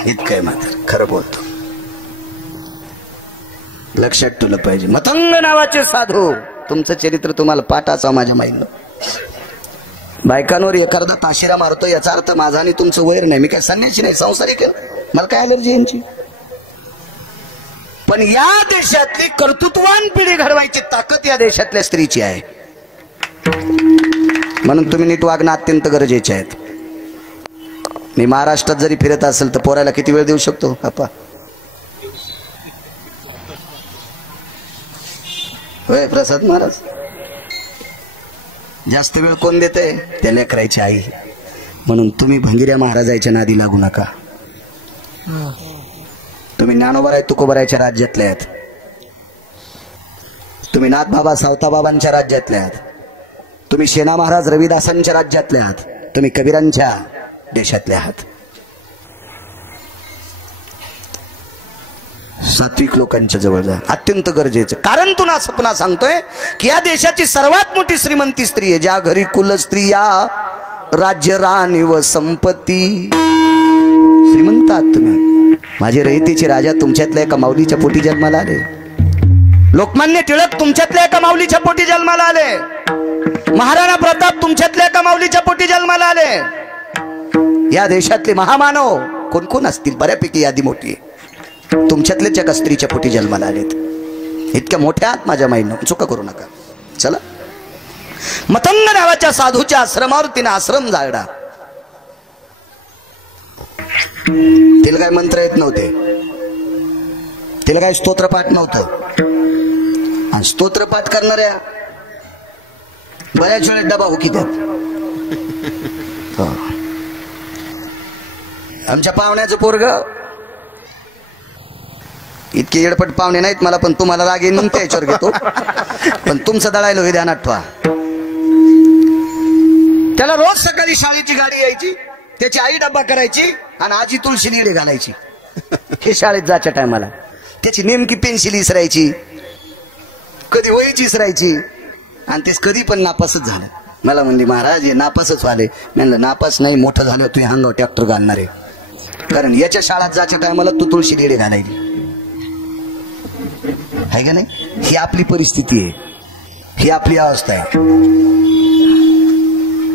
इतकंय म्हातार खरं बोलतो लक्षात ठेवलं पाहिजे मतंग नावाचे साधू तुमचं चरित्र तुम्हाला पाठाचा माझ्या माहिती बायकांवर एखादा ताशिरा मारतो याचा अर्थ माझा आणि तुमचं वैर नाही मी काय संन्यासी नाही संसारिक मला काय अलर्जी यांची पण या देशातली कर्तृत्वान पिढी घडवायची ताकद या देशातल्या स्त्रीची आहे म्हणून तुम्ही नीट वागणं अत्यंत गरजेचे आहेत मी महाराष्ट्रात जरी फिरत असेल तर पोरायला किती वेळ देऊ शकतो आपा होय प्रसाद महाराज जास्त वेळ कोण देते त्या लेकरायची आई म्हणून तुम्ही भंगिऱ्या महाराजाच्या नादी लागू नका तुम्ही ज्ञानोबा तुकोबरायच्या राज्यातले आहेत तुम्ही नाथ बाबा सावता बाबांच्या राज्यातले आहेत तुम्ही सेना महाराज रविदासांच्या राज्यातले आहात, तुम्ही कबीरांच्या देशातले आहात. सात्विक लोकांच्या जवळ जा, अत्यंत गरजेचं. कारण तुला असं पुन्हा सांगतोय की या देशाची सर्वात मोठी श्रीमंती स्त्री आहे, ज्या घरी कुल स्त्रिया राज्य राणी व संपत्ती. श्रीमंत आहात तुम्ही. माझे रयतेचे राजा तुमच्यातल्या एका माऊलीच्या पोटी जन्माला आले. लोकमान्य टिळक तुमच्यातल्या एका माऊलीच्या पोटी जन्माला आले. महाराणा प्रताप तुमच्यातल्या एका माऊलीच्या पोटी जन्माला आले. या देशातले महामानव कोण कोण असतील, बऱ्यापैकी यादी मोठी आहे. तुमच्यातलेच एका स्त्रीच्या पोटी जन्माला आलेत. इतक्या मोठ्या आहात माझ्या माईनं, चुका करू नका. चला, मतंग नावाच्या साधूच्या आश्रमावर तिने आश्रम जाळला. तिला काय मंत्र येत नव्हते, तिला काय स्तोत्रपाठ नव्हतं. आणि स्तोत्रपाठ करणाऱ्या बऱ्याच वेळेस डबा हुकी त्यात. आमच्या पाहुण्याचं पोरग, इतके येडपट पाहुणे नाहीत मला, पण तुम्हाला राग येऊन त्याच्यावर घेतो. पण तुमचं दळायला हे ध्यानात ठेवा. त्याला रोज सकाळी शाळेची गाडी यायची, त्याची आई डब्बा करायची आणि आजी तुळशी निडे घालायची. हे शाळेत जायच्या टायमाला त्याची नेमकी पेन्सिल इसरायची, कधी वहीची इसरायची, आणि तेच कधी पण नापासच झालं. मला म्हणली महाराज हे नापासच व्हाले. म्हणलं नापास नाही, मोठं झालं तू अंगावर ट्रॅक्टर घालणार आहे. कारण याच्या शाळेत जायच्या टायमाला तू तुळशी निडे घालायची आहे का नाही. ही आपली परिस्थिती आहे, ही आपली अवस्था आहे.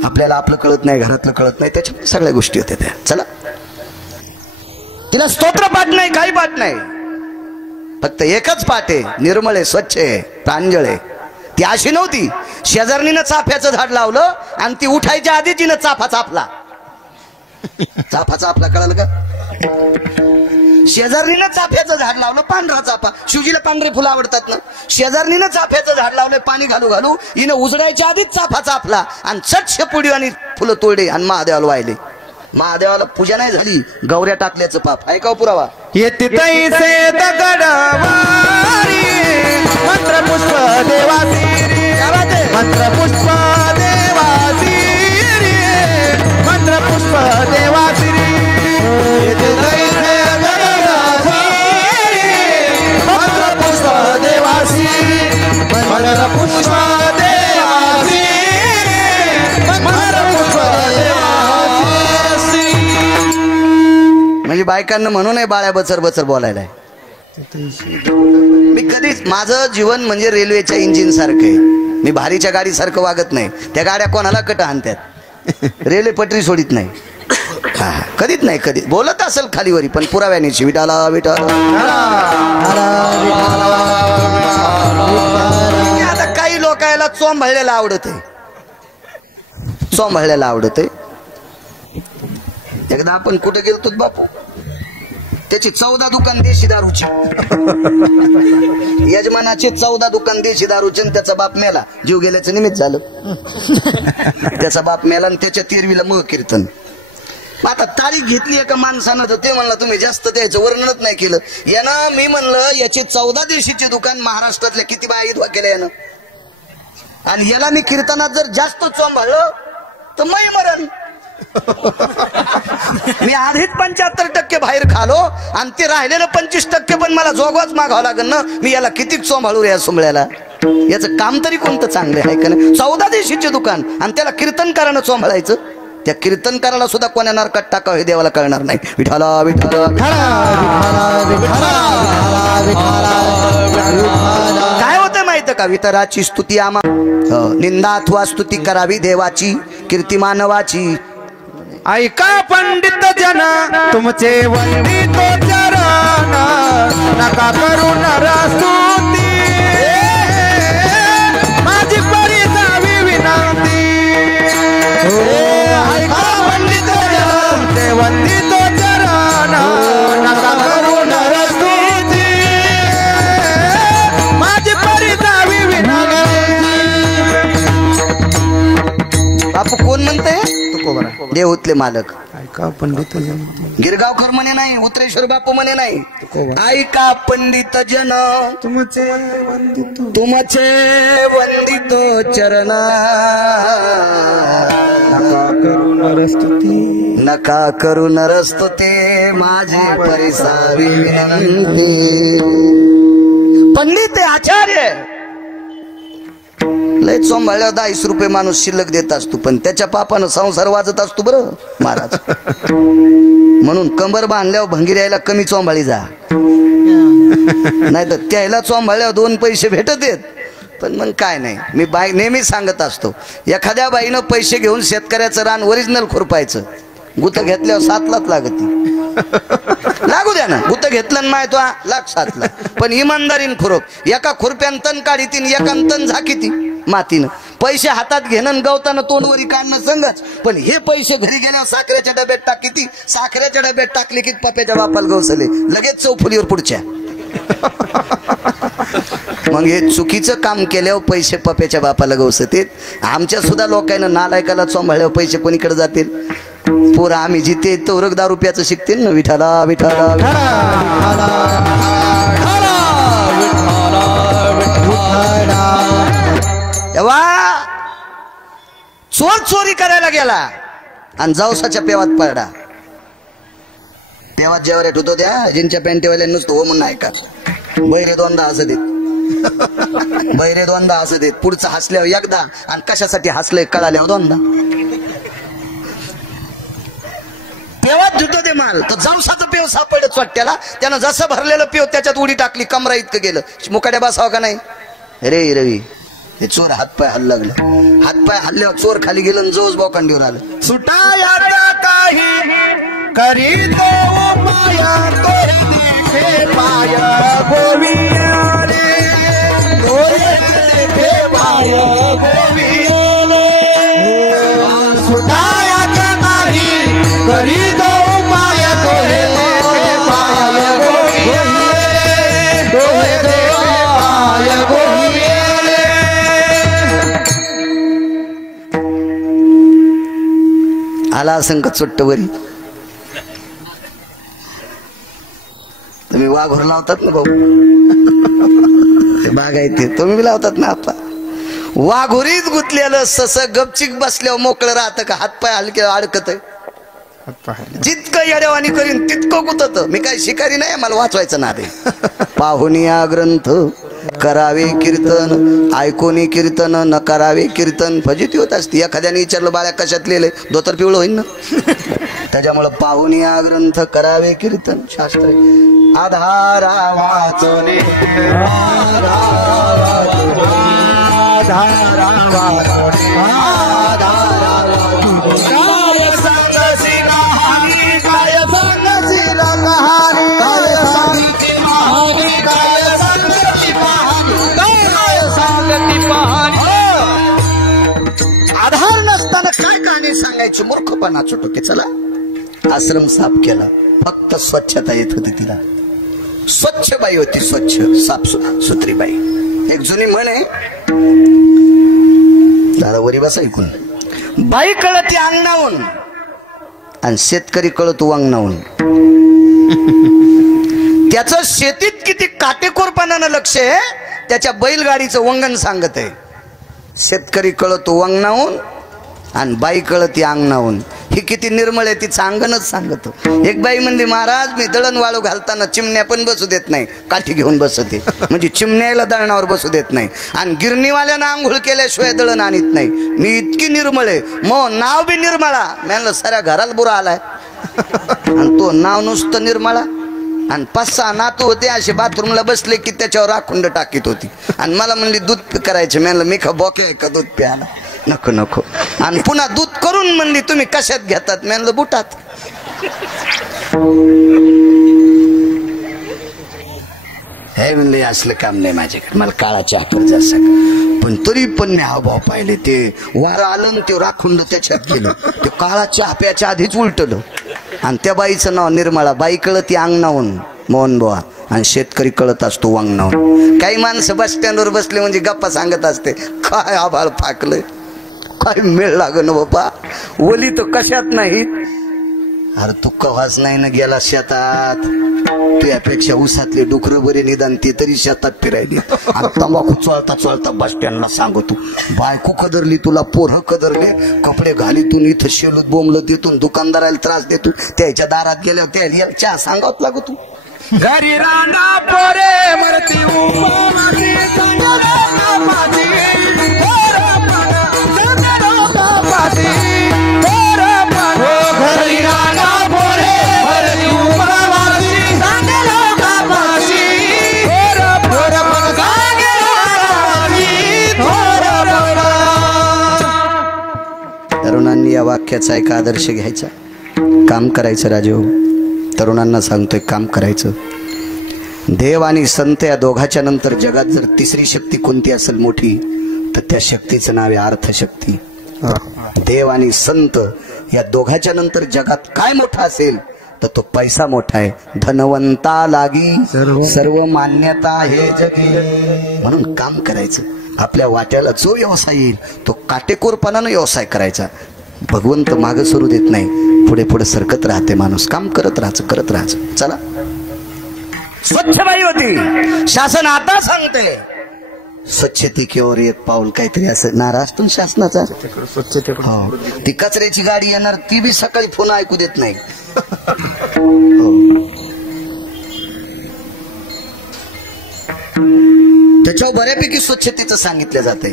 आपल्याला आपलं कळत नाही, घरातलं कळत नाही, त्याच्या सगळ्या गोष्टी होत्या त्या. चला, तिला स्तोत्र पाठ नाही, काही पाठ नाही, फक्त एकच पाठ आहे, निर्मळ आहे, स्वच्छ आहे, प्रांजळ आहे. ती अशी नव्हती शेजारणीनं चाफ्याचं झाड लावलं आणि ती उठायच्या आधी तिनं चाफा चापला. चाफा चापला, कळालं का. शेजारणीनं चाफ्याचं झाड लावलं, पांढरा चाफा. शिवजीला पांढरे फुलं आवडतात ना. शेजारणीनं चाफ्याचं झाड लावलंय, पाणी घालू घालू हिनं उजडायच्या आधीच चाफा चापला आणि चटशे पुडी आणि फुलं तोडले आणि महादेवाला वाहिले. महादेवाला पूजा नाही झाली, गौऱ्या टाकल्याचं पाप. ऐकाव पुरावा. येते तैसे दगडवारी मंत्र पुष्प देवासी, मंत्र पुष्प देवासी, मंत्र पुष्प देवासी. येते तैसे दगडवारी मंत्र पुष्प देवासी, मंत्र पुष्प देवासी, मंत्र पुष्प देवासी. म्हणजे बायकांना म्हणू नये बाळ्या बचर बचर बोलायला. मी कधीच, माझं जीवन म्हणजे रेल्वेच्या इंजिन सारखं आहे. मी भारीच्या गाडी सारखं वागत नाही. त्या गाड्या कोणाला कट आणतात, रेल्वे पटरी सोडित नाही. कधीच नाही. कधी बोलत असेल खालीवरी, पण पुराव्यानेची विठाला विठाला. आता काही लोकायला चोंभाळलेला आवडत आहे, चोंभाळलेला आवडत आहे. एकदा आपण कुठे गेलतो बापू, त्याची 14 दुकान देशी दारूची. यजमानाचे 14 दुकान देशी दारूचे. त्याचा बाप मेला, जीव गेल्याचं निमित्त झालं. त्याचा बाप मेला आणि त्याच्या 13वीला मग कीर्तन. आता तारीख घेतली एका माणसानं, तर ते म्हणलं तुम्ही जास्त द्यायचं, वर्णनच नाही केलं. यानं मी म्हणलं याचे 14 देशीचे दुकान महाराष्ट्रातल्या किती बाया ईद केल्या यानं. आणि याला मी कीर्तनात जर जास्त चोंभाळलं तर मै मरण. मी आधीच 75% बाहेर खालो आणि ते राहिलेलं 25% पण मला जोगवाच मागावं लागेल ना. मी याला किती चोंभाळू रे या सोमळ्याला. याचं काम तरी कोणतं चांगलं आहे का नाही. 14 देशीचे दुकान आणि त्याला कीर्तनकारानं चोंभाळायचं. त्या कीर्तनकाराला सुद्धा कोण्या नरकात टाकावं हे देवाला कळणार नाही. विठाला विठाला. काय होतं माहिती का, वितराची स्तुती आमा निंदा अथवा स्तुती करावी देवाची, कीर्ती मानवाची. ऐका पंडित जन तुमचे वंदित चरण, नका करू नरस्तुती, माझी परी जावी विनंती. ऐका पंडित जन तुमचे वंदित चरण, नका करू नरस्तुती, माझी परी जावी विनंती. बापू कोण म्हणते, देवतले मालक. का पंडित जन गिरगावकर म्हणे नाही, उत्तरेश्वर बापू म्हणे नाही, ऐका पंडित जन तुमचे वंदित तुमचे वंदित चरण करू नरस्तुती नका करू नरस्तुते माझी परिसावी विनंती. पंडित आचार्य लय चोंबाळ्या 10 रुपये माणूस शिल्लक देत असतो, पण त्याच्या पापानं संसार वाजत असतो बरं महाराज. म्हणून कंबर बांधल्यावर भंगिऱ्याला कमी चोंबाळी जा, नाही तर त्याला चोंबाळ्यावर 2 पैसे भेटत येत. पण मग काय नाही, मी बाई नेहमी सांगत असतो, एखाद्या बाईनं पैसे घेऊन शेतकऱ्याचं रान ओरिजिनल खुरपायचं, गुत घेतल्यावर 7 लाख लागती, लागू द्या ना, गुत घेतलं नाही तो 1,07,000, पण इमानदारीन खुरप. एका खुरप्यान तण काढीतीन, एका तण झाकीती मातीनं. पैसे हातात घेणं गवतानं तोंडवरी काढणं संगच, पण हे पैसे घरी गेल्यावर साखरेच्या डब्यात टाकीती. साखरेच्या डब्यात टाकले की पप्याच्या बापाला गवसले, लगेच चौफुलीवर पुढच्या. मग हे चुकीचं काम केल्यावर पैसे पप्याच्या बापाला गवसते. आमच्या सुद्धा लोकांना नालायकाला चोंभाळल्यावर पैसे कोणीकडे जातील. पोरं आम्ही जिथे तोरक 10 रुपयाचं शिकतील ना, विठाला विठाला तेव्हा चोर चोरी करायला गेला आणि जावसाच्या पेवात पडला. पेवात जेव्हा रेट होतो त्या जिंच्या पॅन्टीवाल्या नुसतं हो म्हणून ऐका, बैरे 2दा असं देत, बैरे 2दा असं देत, पुढचं हसल्यावर एकदा आणि कशासाठी हसलंय कळाल्यावर 2दा. पेवात धुतो ते माल, तर जावसाचं पेव सापडलं वाटत्याला, त्यानं जसं भरलेलं पेव त्याच्यात उडी टाकली, कमरा इतकं गेलं. मुकाट्या बसावं का नाही रे रवी. हे चोर हातपाय हल्ला लागलं, हातपाय हल्ल्यावर चोर खाली गेलं आणि जोज बोकांडीवर आलं. सुटाया काही करी तो माया तोरे पाय गोविया रे, तोरे पाय गोविया सुटाया काही करी तो माया तोरे पाय गोविया तोरे पाय गोविया. आला संकट सुट्टवरी. तुम्ही वाघोर लावतात ना भाऊ, ते बागायते तुम्ही लावतात ना. आपा वाघोरीत गुतलेलं सस गपचिक बसल्यावर मोकळं राहतं का? हातपाय हलके अडकत आहे. जितकं येडेवानी करीन तितकं गुतत. मी काय शिकारी नाही, मला वाचवायचं ना ते. पाहुनिया ग्रंथ करावे कीर्तन, ऐकोनी कीर्तन न करावे कीर्तन. फजिती होत असते. एखाद्याने विचारलं बाळ्या कशात लिहिले, धोतर पिवळं होईल ना. त्याच्यामुळं पाहुनिया ग्रंथ करावे कीर्तन. शास्त्र आधारा वाचोने आधार नसताना काय कहाणी सांगायची, मूर्खपणा चुटके. चला आश्रम साफ केला, फक्त स्वच्छता येत होती तिला. स्वच्छ बाई होती, स्वच्छ साफ सुथरी बाई. एक जुनी म्हण आहे, दादा वरी बसा ऐकून. बाई कळती अंगणाहून आणि शेतकरी कळतो वांगणाहून. त्याचं शेतीत किती काटेकोरपणानं लक्ष आहे, त्याच्या बैलगाडीचं वंगण सांगत आहे. शेतकरी कळतो वांगणाहून आणि बाई कळती अंगणाहून. ही किती निर्मळ आहे ती सांगणच सांगतो. एक बाई म्हणली, महाराज मी दळण वाळू घालताना चिमण्या पण बसू देत नाही, काठी घेऊन बसते. म्हणजे चिमण्याला दळणावर बसू देत नाही. आणि गिरणीवाल्यानं आंघोळ केल्याशिवाय दळण आणत नाही. मी इतकी निर्मळ आहे, मग नाव बी निर्मळा. म्हणलं साऱ्या घराला बुरा आलाय. आणि तो नाव नुसतं निर्मळा. आणि 5-6 नातू होते असे बाथरूमला बसले की त्याच्यावर राखुंड टाकीत होती. आणि मला म्हणली दूध करायचे. म्हणलं मी का बोके आहे का दूध प्यायला? नको नको. आणि पुन्हा दूध करून म्हणली तुम्ही कशात घेतात? म्हणलं बुटात. हे म्हणले असलं काम नाही माझ्याकडे, मला काळा चहा कर जास्त. पण तरी पण मी हावभाव पाहिले. ते वारं आलं ते राखुंड त्याच्यात गेलं. ते काळा चहा प्याच्या आधीच उलटलं. आणि त्या बाईचं नाव निर्मळा. बाई कळती अंगणाहून मोहन बुवा, आणि शेतकरी कळत असतो वांगणाहून. काही माणसं बस स्टँडवर बसले म्हणजे गप्पा सांगत असते, काय आभाळ फाकलंय, काय मेळ लागन बाबा, ओली तर कशात नाहीत. अरे तू कव्हाच नाही ना गेला शेतात. तुझ्यापेक्षा उसातले डुकर बरे निदान ते तरी शेतात फिरायले. तंबाखू चोळता चोळता बस स्टँडला सांगतो बायको कदरली तुला, पोरं कदरले, कपडे घालीतून इथं शेलूत बोंबलं देतून दुकानदाराला त्रास देतो. त्याच्या दारात गेल्यावर त्या चहा सांगावत लागू तू. घरी राणा पोरे मरती उपामाची संगरापाची घरी राणा पोरे मरती उपामाची संगरापाची तरुणांनी या वाक्याचा एक आदर्श घ्यायचा. काम करायचं राजू. तरुणांना सांगतोय काम करायचं. देव आणि संत या दोघाच्या नंतर जगात जर तिसरी शक्ती कोणती असेल मोठी तर त्या शक्तीचं नाव आहे अर्थशक्ती. देव आणि संत या दोघाच्या नंतर जगात काय मोठा असेल तर तो पैसा मोठा आहे. धनवंता लागी सर्व मान्यता हे जगी. म्हणून काम करायचं. आपल्या वाट्याला जो व्यवसाय येईल तो काटेकोरपणानं व्यवसाय करायचा. भगवंत मागं सरू देत नाही, पुढे पुढे सरकत राहते माणूस. काम करत राहायचं. चला. स्वच्छ बाई होती. शासन आता सांगते स्वच्छते किंवा एक पाऊल काहीतरी असं नाराज तू शासनाचा. हो, ती कचऱ्याची गाडी येणार ती बी सकाळी फोन ऐकू देत नाही. त्याच्यावर बऱ्यापैकी स्वच्छतेचं सांगितलं जाते.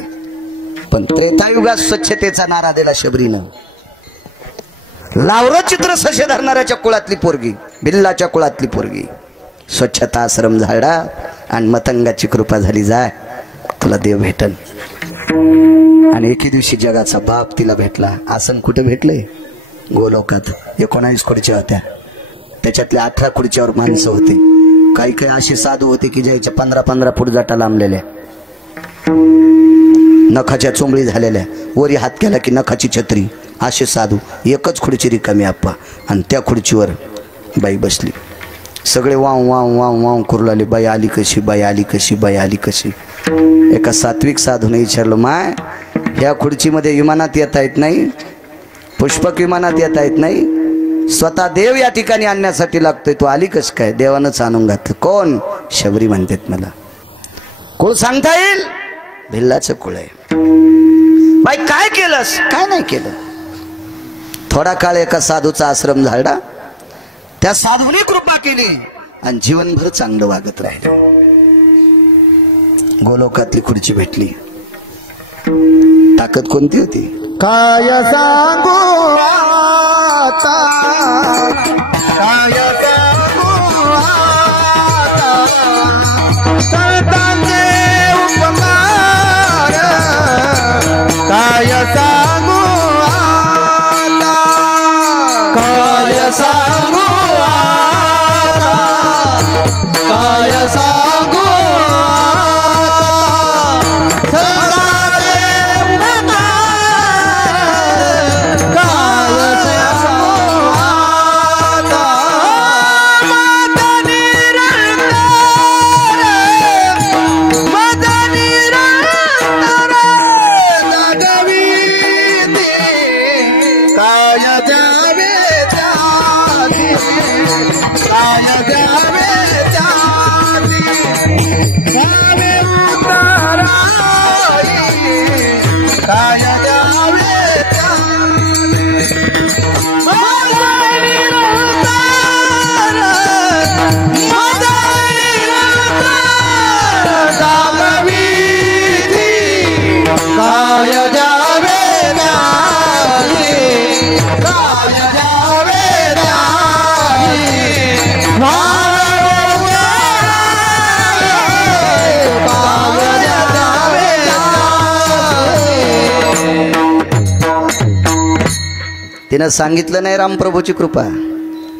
पण त्रेतायुगात स्वच्छतेचा नारा दिला शबरीनं. लावरं चित्र सशे धरणाऱ्याच्या कुळातली पोरगी, बिल्लाच्या कुळातली पोरगी. स्वच्छता आश्रम झाडा आणि मतंगाची कृपा झाली, जाय तुला देव भेटन. आणि एके दिवशी जगाचा बाप तिला भेटला. आसन कुठे भेटले? गोलोकात. 19 खुर्च्या होत्या. त्याच्यातल्या 18 खुर्च्यावर माणसं होते. काही काही असे साधू होते की ज्याच्या 15-15 फूट जाटा लांबलेल्या, नखाच्या चोंबळी झालेल्या, वरी हात केला की नखाची छत्री. असे साधू. एकच खुर्ची रिकामी आप्पा आणि त्या खुर्चीवर बाई बसली. सगळे वाव वाव वाव वाव करू लागले. बाई आली कशी, बाई आली कशी, बाई आली कशी. एका सात्विक साधूने विचारलं, माय ह्या खुर्चीमध्ये विमानात येता येत नाही, पुष्पक विमानात येता येत नाही, स्वतः देव या ठिकाणी आणण्यासाठी लागतोय, तू आली कस काय? देवानंच आणून घातलं. कोण? शबरी म्हणतात मला. कुळ सांगता येईल? भिल्लाचं कुळ आहे. बाई काय केलंस? काय नाही केलं. थोडा काळ एका साधूचा आश्रम झाला. त्या साधूने कृपा केली आणि जीवनभर चांगलं वागत राहिलं. गोलोकातली खुर्ची भेटली. ताकद कोणती होती? काय सांगू आता, काय सांगू आता, संतांचे उपकार काय सांगू आता, काय सांगू आता, काय सांगू तिनं सांगितलं नाही रामप्रभूची कृपा,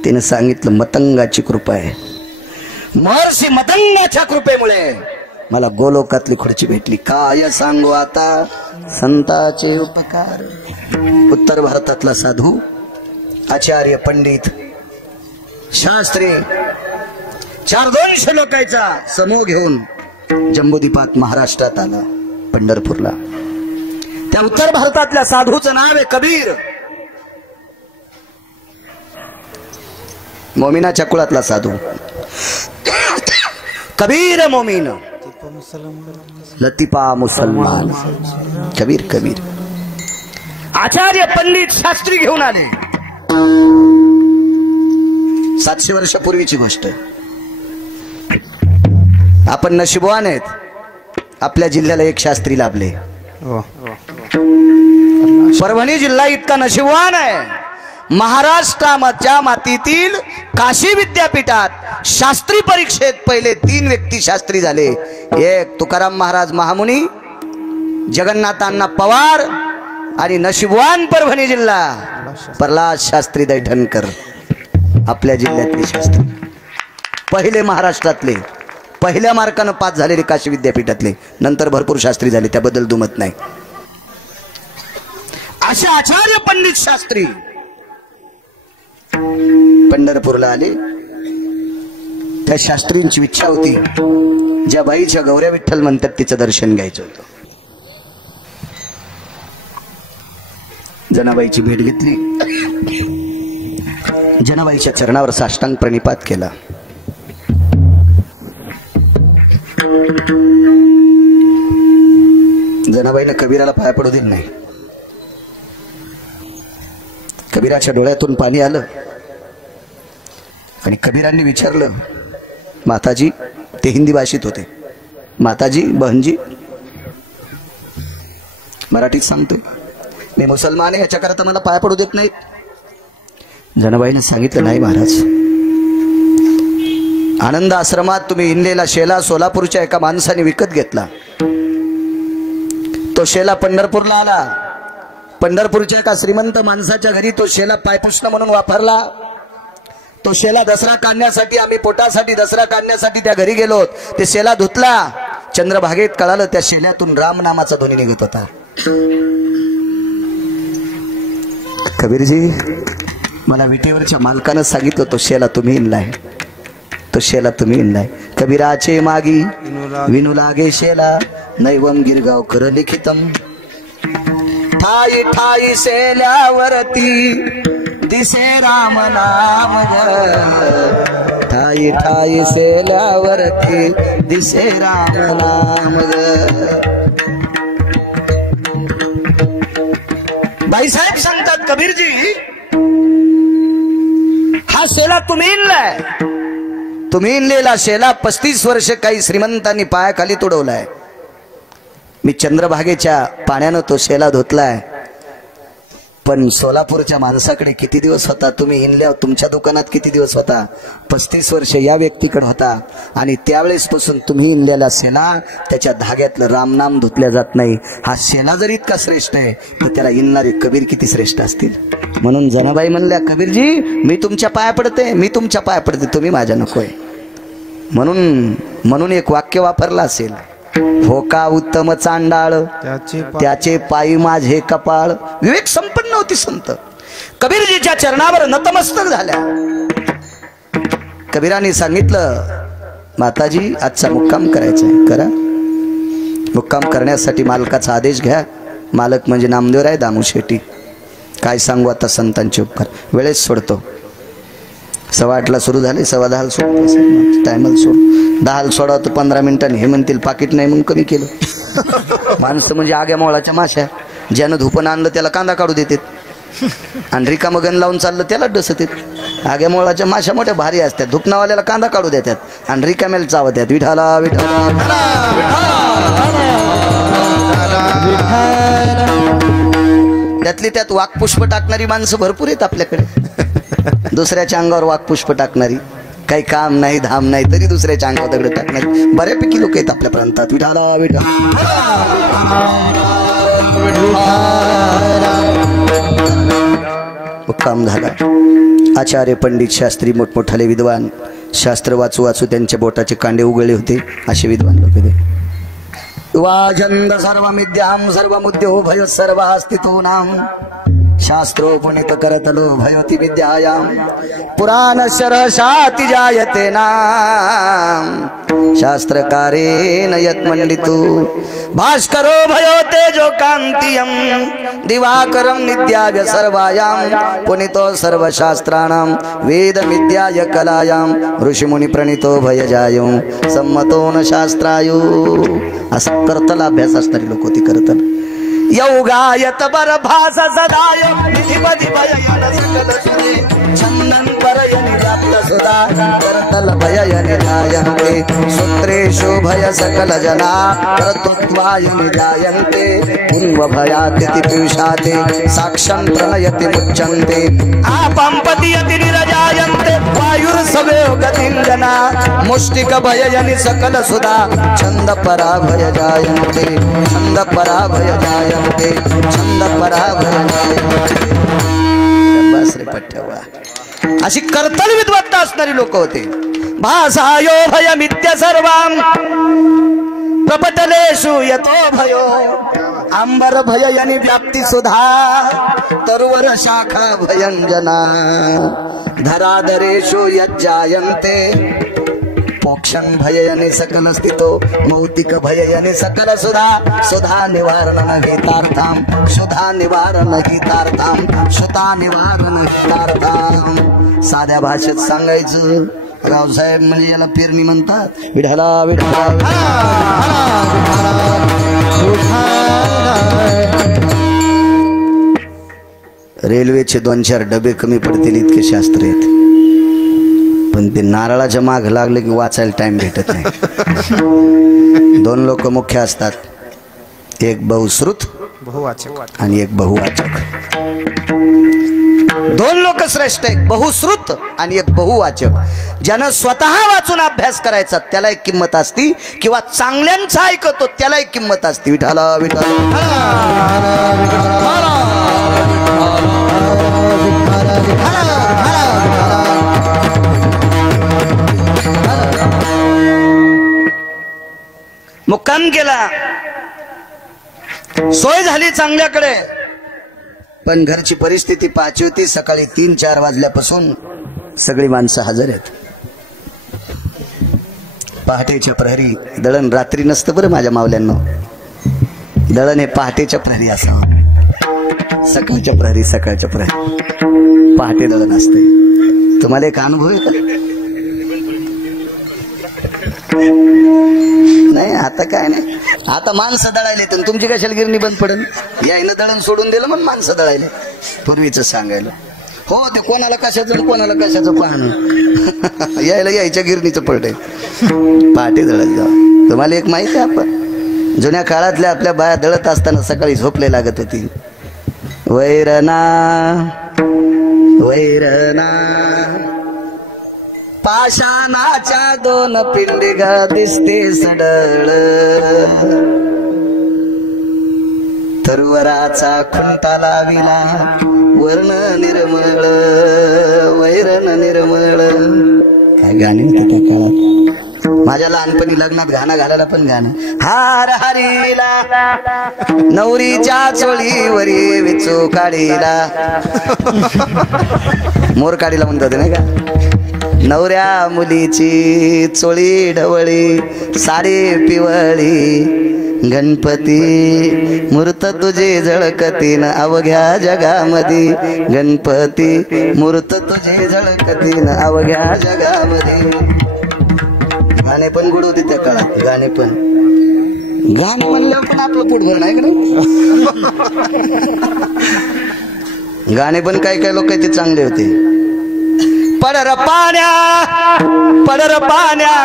तिनं सांगितलं मतंगाची कृपा आहे. महर्षी मतंगाच्या कृपेमुळे मला गोलोकातली खुर्ची भेटली. काय सांगू आता संताचे उपकार. उत्तर भारतातला साधू, आचार्य, पंडित, शास्त्री 400 लोकांचा समूह घेऊन जम्बूद्वीपात महाराष्ट्रात आला, पंढरपूरला. त्या उत्तर भारतातल्या साधूचं नाव आहे कबीर. मोमिनाच्या कुळातला साधू. कबीर मोमीन, लतीफा मुसलमान. कबीर कबीर. आचार्य पंडित शास्त्री घेऊन आले. 700 वर्षापूर्वीची गोष्ट. आपण नशिबवान आहेत, आपल्या जिल्ह्याला एक शास्त्री लाभले. परभणी जिल्हा इतका नशिबवान आहे. महाराष्ट्राच्या मातीतील काशी विद्यापीठात शास्त्री परीक्षेत पहिले 3 व्यक्ती शास्त्री झाले. एक तुकाराम महाराज महामुनी, जगन्नाथ अण्णा पवार आणि नशिबवान परभणी जिल्हा प्रल्हाद शास्त्री दैठणकर. आपल्या जिल्ह्यातले शास्त्री पहिले, महाराष्ट्रातले पहिल्या मार्कानं पास झालेले काशी विद्यापीठातले. नंतर भरपूर शास्त्री झाले, त्याबद्दल दुमत नाही. असे आचार्य पंडित शास्त्री पंढरपूरला आले. त्या शास्त्रींची इच्छा होती, ज्या बाईच्या गौऱ्या विठ्ठल म्हणतात तिचं दर्शन घ्यायचं होतं. जनाबाईची भेट घेतली. जनाबाईच्या चरणावर साष्टांग प्रणिपात केला. जनाबाईनं कबीराला पाया पडू दिलं नाही. कबीराच्या डोळ्यातून पाणी आलं आणि कबीरांनी विचारलं, माताजी, ते हिंदी भाषेत होते, माताजी, बहनजी. मराठीत सांगतोय, मी मुसलमान आहे, ह्याच्याकरता मला पाया पडू देत नाहीत. जनाबाईने सांगितलं, नाही महाराज, आनंद आश्रमात तुम्ही इनलेला शेला सोलापूरच्या एका माणसाने विकत घेतला. तो शेला पंढरपूरला आला. पंढरपूरच्या एका श्रीमंत माणसाच्या घरी तो शेला पायपुष्ण म्हणून वापरला. तो शेला दसरा काढण्यासाठी, आम्ही पोटासाठी दसरा काढण्यासाठी त्या घरी गेलो. ते शेला धुतला. चंद्रभागेत कळालं त्या शेल्यातून राम नामाचा ध्वनी निघत होता. कबीरजी, मला विटेवरच्या मालकानं सांगितलं तो शेला तुम्ही इनलाय, तो शेला तुम्ही इनलाय. कबीराचे मागी विनू लागे शेला, नैवम गिरगाव कर लिखितम. ठाई ठाई शेल्यावरती दिसे राम नाम ग. ठाई ठाई शेल्यावरती दिसे राम नाम ग. बाईसाहेब सांगतात, कबीरजी, हा शेला तुम्ही इनलाय. तुम्ही इनलेला शेला 35 वर्ष काही श्रीमंतांनी पायाखाली तुडवलाय. मी चंद्रभागेच्या पाण्यानं तो शेला धुतलाय. पण सोलापूरच्या माणसाकडे किती दिवस होता? तुम्ही इनल्यावर तुमच्या दुकानात किती दिवस होता? 35 वर्ष या व्यक्तीकडे होता. आणि त्यावेळेस पासून तुम्ही इनलेला शेला, त्याच्या धाग्यातलं रामनाम धुतल्या जात नाही. हा शेला जर इतका श्रेष्ठ आहे, तर त्याला इनणारे कबीर किती श्रेष्ठ असतील. म्हणून जनाबाई म्हणल्या, कबीरजी, मी तुमच्या पाया पडते, मी तुमच्या पाया पडते, तुम्ही माझ्या नकोय. म्हणून एक वाक्य वापरलं असेल, हो का उत्तम चांडाळ त्याचे पायी माझे कपाळ. विवेक संपन्न होती संत. कबीरजीच्या चरणावर नतमस्तक झाल्या. कबीरांनी सांगितलं, माताजी, आजचा मुक्काम करायचा आहे, करा. मुक्काम करण्यासाठी मालकाचा आदेश घ्या. मालक म्हणजे नामदेवराय दामू शेट्टी. काय सांगू आता संतांचे उपकार. वेळेस सोडतो. 8:15 सुरू झाले, 10:15 सोडतो. टायमल सोड. 10 सोडा तर 15 मिनिटांनी हे म्हणतील पाकिट नाही म्हणून कमी केलं. माणसं म्हणजे आग्या मोळाच्या माश्या. ज्यानं धुपण आणलं त्याला कांदा काढू देतात आणि रिकामं गण लावून चाललं त्याला डसतात. आग्या मोळाच्या माश्या मोठ्या भारी असतात. धुपनावाल्याला कांदा काढू देतात आणि रिकाम्याला चावतात. विठाला विठाला. त्यातली त्यात वाकपुष्प टाकणारी माणसं भरपूर आहेत आपल्याकडे. दुसऱ्याच्या अंगावर वाकपुष्प टाकणारी, काही काम नाही धाम नाही तरी दुसऱ्याच्या अंगावर दगड टाकणारी बऱ्यापैकी लोक आहेत आपल्या प्रांतात. विठाला विठा. मुक्काम झाला. आचार्य पंडित शास्त्री मोठमोठाले विद्वान, शास्त्र वाचू वाचू त्यांच्या बोटाचे कांडे उगळले होते, असे विद्वान लोक होते. वाजंद सर्वमिद्याम सर्वमुद्यो भय सर्वास्तितो नाम शास्त्रोपनीत करतलो भयोति विद्यायां पुराणशरशाति जायते नाम शास्त्रकारेण यत्मण्डितो भास्करो भयो तेजो कान्तियं दिवाकरं नित्याय सर्वायां पुनितो सर्वशास्त्राणां वेदविद्याय कलायां ऋषिमुनि प्रणीतो भयजायो सम्मतो न शास्त्रायो. असं करतला अभ्यास असणारी लोक ती करतल. यौगायत बरभास सदाय निधिपति भययन सकल सुरे छन्दन परयन व्याप्त सुधा करतल भययन जायन्ते सूत्रेषु भय सकल जना कर्तृत्वाय निजायन्ते पूर्व भयातिथि पीयूषाते साक्षं प्रणयति मुच्यन्ते आपं पतियति निरजायन्ते वायुर्सवेव गतिं जना मुष्टिक भययन सकल सुधा छन्द परा भय जायन्ते छन्द परा भय जायन्ते छंद पराभय बस रे पठ्यवा. अशी कर्तव्य विद्वत्ता असणारी लोक होते. भासायो भयमित्य सर्वां प्रपटलेषु यतो भयो अंबर भययनि व्याप्ति सुधा तरुवर शाखा भयंजना धराधरेषु यज्जायन्ते मोक्षं भययने सकल स्थितो मौतिक भययने सकल सुधा सुधा निवारण हितार्थां सुधा निवारण हितार्थां सुधा निवारण हितार्थां. साध्या भाषेत सांगायचं रावसाहेब म्हणजे याला पेरणी म्हणतात. विढला विढला रेल्वेचे 2-4 डबे कमी पडतील इतके शास्त्र आहेत. पण ते नारळाच्या माग लागले की वाचायला टाइम भेटत नाही. 2 लोक मुख्य असतात, एक बहुश्रुत आणि एक बहुवाचक. 2 लोक श्रेष्ठ आहेत, बहुश्रुत आणि एक बहुवाचक. ज्यानं स्वतः वाचून अभ्यास करायचा त्याला एक किंमत असती, किंवा चांगल्यांचं ऐकतो त्याला एक किंमत असते. विठाला विठाला मुक्काम केला, सोय झाली चांगल्याकडे, पण घरची परिस्थिती पाहायची होती. सकाळी 3-4 वाजल्यापासून सगळी माणसं हजर आहेत. पहाटेच्या प्रहरी दळण रात्री नसतं बरं माझ्या मावल्यांना. दळण हे पहाटेच्या प्रहरी असावं. सकाळच्या प्रहरी पहाटे दळण असते. तुम्हाला एक अनुभव आहे का? नाही आता काय नाही. आता माणसं दळायले तर तुमची कशाला गिरणी बंद पडेल. यायनं दळण सोडून दिलं म्हणून माणसं दळायले. पूर्वीच सांगायला हो ते कोणाला कशाचं पाहणं यायला यायच्या गिरणीचं पडलंय. पहाटे दळत जावं. तुम्हाला एक माहिती आहे, आपण जुन्या काळातल्या आपल्या बाया दळत असताना सकाळी झोपले लागत होती. वैरणा वैरणा पाषाणाच्या 2 पिंडिगा दिसते सडळ तरुवराचा खुंटा लाविला वर्ण निर्मळ वैरण निर्मळ. काय गाणी होती त्या काळात. माझ्या लहानपणी लग्नात गाणं घालायला पण गाणं. हार हरीला नवरीच्या चोळीवरी विचू काढीला मोर काढीला म्हणतात नाही का. नवऱ्या मुलीची चोळी ढवळी साडी पिवळी गणपती मूर्त तुझे झळकतीन अवघ्या जगामध्ये. गणपती मूर्त तुझे झळकतीन अवघ्या जगामध्ये. गाणे पण गोड होते त्या काळात. गाणे म्हणल्यावर पण आपलं पोट भरणं आहे का. गाणे पण काही लोकांचे चांगले होते. पडर पाण्या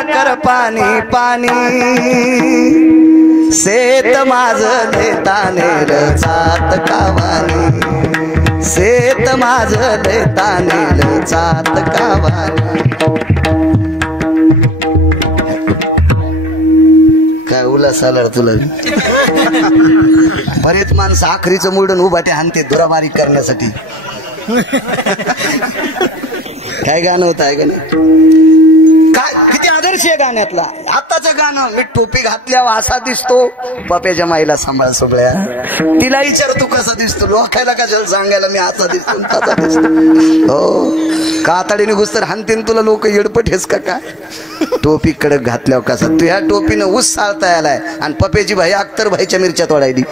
कर पाणी पाणी शेत माझं देतानेल चात कावानी शेत माझं देतानेल चात कावानी. काय उलास आला तुला. बरेच माणसं आखरीचं मुरडून उभाटे हाणते दुराबारी करण्यासाठी. काय गाणं होत आहे का नाही. काय किती आदर वर्षीय गाण्यातला आताचं गाणं मी टोपी घातल्यावर असा दिसतो पप्याच्या माईला सांभाळ सोबळ्या तिला विचार तू कसा दिसतो लोकायला कशाला सांगायला मी असा दिसतो तसा दिसतो हो कातडीने घुसतर हानतीन तुला लोक येडपट हेस का काय टोपी कडक घातल्यावर कसा तू ह्या टोपीनं ऊस साळता यालाय आणि पप्याची भाई अख्तर भाईच्या मिरच्या तोडायली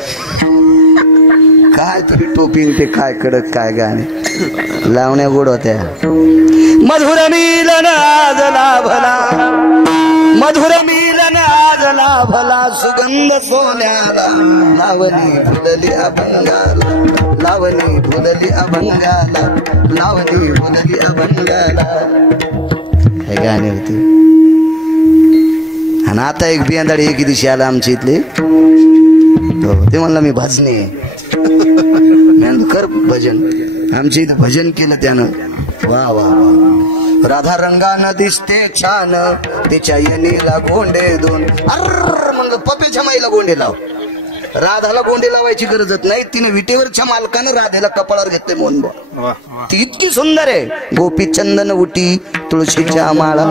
काय तुझी टोपी ते काय कडक काय गाणे लावण्या गोड होत्या मधुर मिलन आज लाभला मधुर मिलन आज लाभला सुगंध सोन्याला लावणी फुलली अभंगाला लावणी फुलली अभंगाला लावणी फुलली अभंगाला हे गाणे होते आणि आता एक बियांदाडी एके दिवशी आला आमच्या इथले ते म्हणला मी भजने कर भजन आमच्या इथं भजन केलं त्यानं वा वा वा राधा रंगानं दिसते छान तिच्या येणीला गोंडे दोन अर्र म्हणलं पप्याच्या माईला गोंडे लाव राधाला गोंडे लावायची गरजच नाही तिने विटेवरच्या मालकानं राधेला कपाळावर घेतले मोहन ती इतकी सुंदर आहे गोपी चंदन उटी तुळशीच्या माळा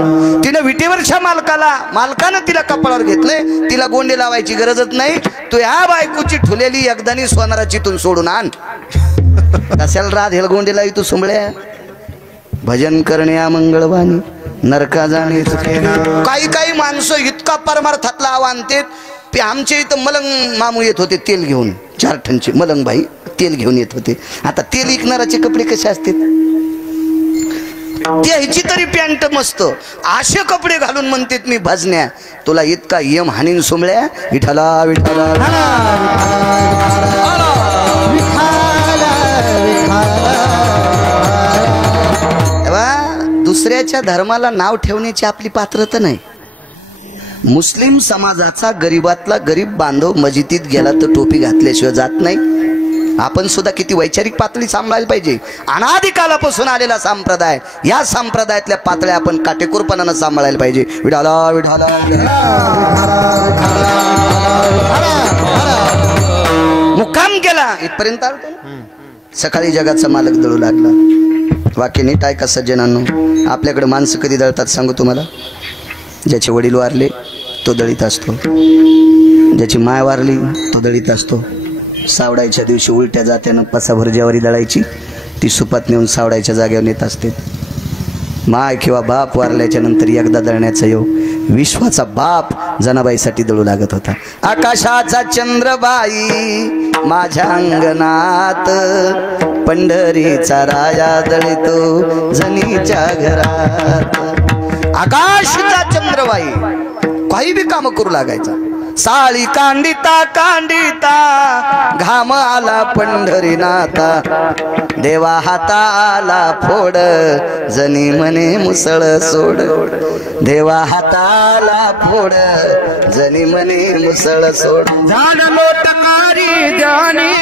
तिने विटेवरच्या मालकानं तिला कपाळावर घेतले तिला गोंडे लावायची गरजच नाही तू ह्या बायकोची ठुलेली एकदानी सोनाराचीतून सोडून आण कशाला राधेला गोंडे लावी तू सुंबळ्या भजन करण्या मंगळवाणी नरका जाणे काही काही माणसं इतका परमार्थातला आव्हान ते आमच्या इथं मलंग मामू येत होते तेल घेऊन 4 टनचे मलंग भाई तेल घेऊन येत होते आता तेल विकणाराचे कपडे कसे असतात त्याची तरी पॅन्ट मस्त असे कपडे घालून म्हणतात मी भजन्या तुला इतका यम हानीन सुमळ्या विठाला विठाला दुसऱ्याच्या धर्माला नाव ठेवण्याची आपली पात्रता नाही मुस्लिम समाजाचा गरीबातला गरीब बांधव मस्जिदीत गेला तर टोपी घातल्याशिवाय जात नाही आपण सुद्धा किती वैचारिक पातळी सांभाळायला पाहिजे अनादिकालापासून आलेला संप्रदाय या संप्रदायातल्या पातळ्या आपण काटेकोरपणानं सांभाळायला पाहिजे विडाला विडाला मुक्काम केला इथपर्यंत आलो सकाळी जगाचा मालक दळू लागला वाक्य नीट ऐका सज्जनांनो आपल्याकडे माणसं कधी दळतात सांगू तुम्हाला ज्याचे वडील वारले तो दळीत असतो ज्याची माय वारली तो दळीत असतो सावडायच्या दिवशी उलट्या जात्यानं पसाभर ज्वारी दळायची ती सुपात नेऊन सावडायच्या जागेवर नेत असते माय किंवा बाप वारल्याच्या नंतर एकदा दळण्याचा योग विश्वाचा बाप जनाबाईसाठी दळू लागत होता आकाशाचा चंद्रबाई माझ्या अंगणात पंढरीचा राजा दळतो जनीच्या घरात आकाशचा चंद्रबाई काही बी काम करू लागायचा साळी कांडिता कांडिता घाम आला पंढरीनाथा देवा हाताला फोड जनी म्हणे मुसळ सोड देवा हाताला फोड जनी म्हणे मुसळ सोड झाड लोटकारी जाणी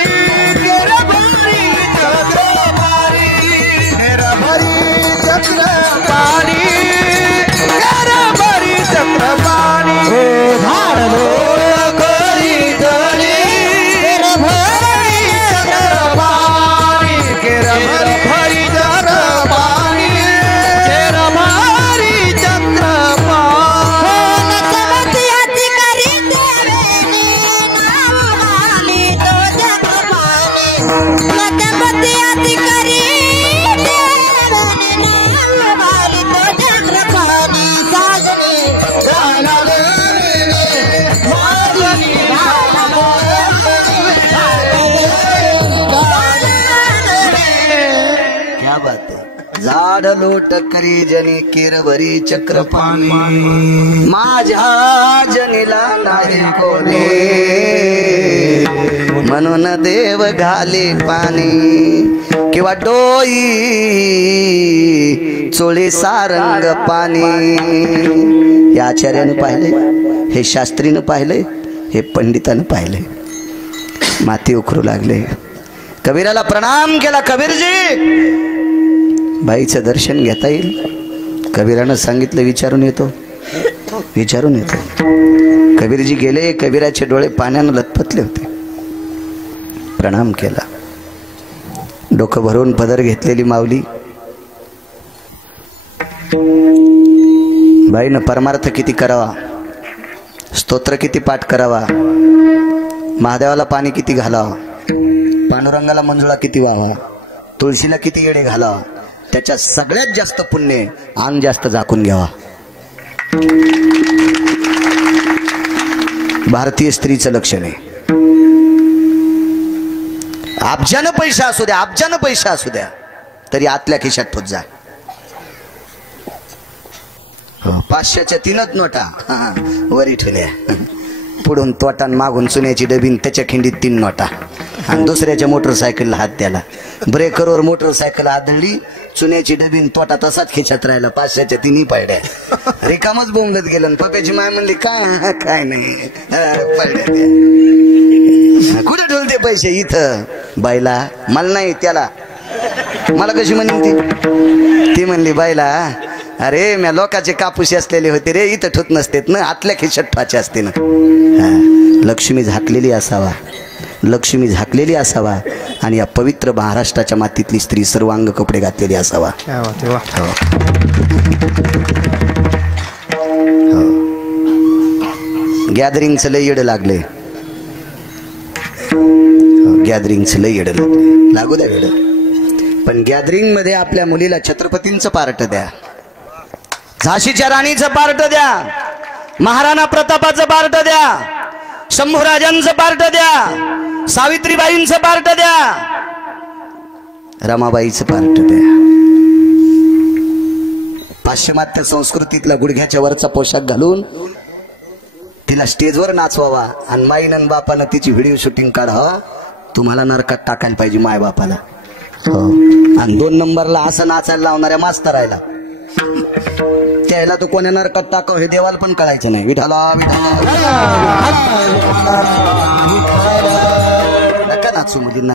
झाड लोट करी जनी किरभरी चक्रपाणी माझ्या जनीला नाही कोणी म्हणून देव घाले पाणी किंवा डोई चोळी सारंग पाणी या आचार्यानं पाहिले हे शास्त्रीनं पाहिले हे पंडितानं पाहिले माती उखरू लागले कबीराला प्रणाम केला कबीरजी बाईचं दर्शन घेता येईल कबीरानं सांगितलं विचारून येतो कबीरजी गेले कबीराचे डोळे पाण्यानं लथपथले होते प्रणाम केला डोकं भरून पदर घेतलेली माऊली बाईनं परमार्थ किती करावा, स्तोत्र किती पाठ करावा, महादेवाला पाणी किती घालावं, पांडुरंगाला मंजुळा किती व्हावा, तुळशीला किती येडे घालावा, त्याच्या सगळ्यात जास्त पुण्य अंग जास्त झाकून घ्यावा. भारतीय स्त्रीचं लक्षण आहे. अब्जानं पैसा असू द्या, अब्जानं पैसा असू द्या, तरी आतल्या खिशात ठोत जा. 500च्या 3 नोटा वरी ठेवल्या, पुढून तोटान मागून चुन्याची डबीन त्याच्या खिंडीत 3 नोटा, आणि दुसऱ्याच्या मोटरसायकलला हात द्याला. ब्रेकरवर मोटरसायकल आदळली, चुन्याची डबीन तोटा तसाच खिशात राहिला. 500च्या 3 पडल्या. रिकामच बोंबलत गेलं. पप्याची माय म्हणली काय नाही पडल्या त्या. कुठे ठेवले पैसे? इथं. बाईला मला नाही, त्याला. मला कशी म्हणली ती म्हणली बाईला, अरे म्या लोकाचे कापूस असलेले होते रे, इथं ठेवत नसतेत ना, आतल्या खिशात ठेवायचे असते ना. लक्ष्मी झाकलेली असावा, लक्ष्मी झाकलेली असावा, आणि या पवित्र महाराष्ट्राच्या मातीतली स्त्री सर्वांग कपडे घातलेली असावा. गॅदरिंगचं लय येड लागले, गॅदरिंगचं लय येड लागले. लागू द्या येड, पण गॅदरिंग मध्ये आपल्या मुलीला छत्रपतींचं पार्ट द्या, झाशीच्या राणीचं पार्ट द्या, महाराणा प्रतापाचं पार्ट द्या, शंभूराजांचं पार्ट द्या, सावित्रीबाईंचं पार्ट द्या, रमाबाईचं पार्ट द्या. पाश्चिमात्य संस्कृतीतला गुडघ्याच्या वरचा पोशाख घालून तिला स्टेजवर नाचवावा, आणि माईनं बापानं तिची व्हिडिओ शूटिंग काढावा. तुम्हाला नरकात टाकायला पाहिजे माय बापाला. आणि 2 नंबरला असं नाचायला लावणाऱ्या मास्तर राहिला, त्याला तो कोण्या नरकात टाकाव हे देवाला पण कळायचं नाही. विठाला विठाला नका नाचू मुलींना.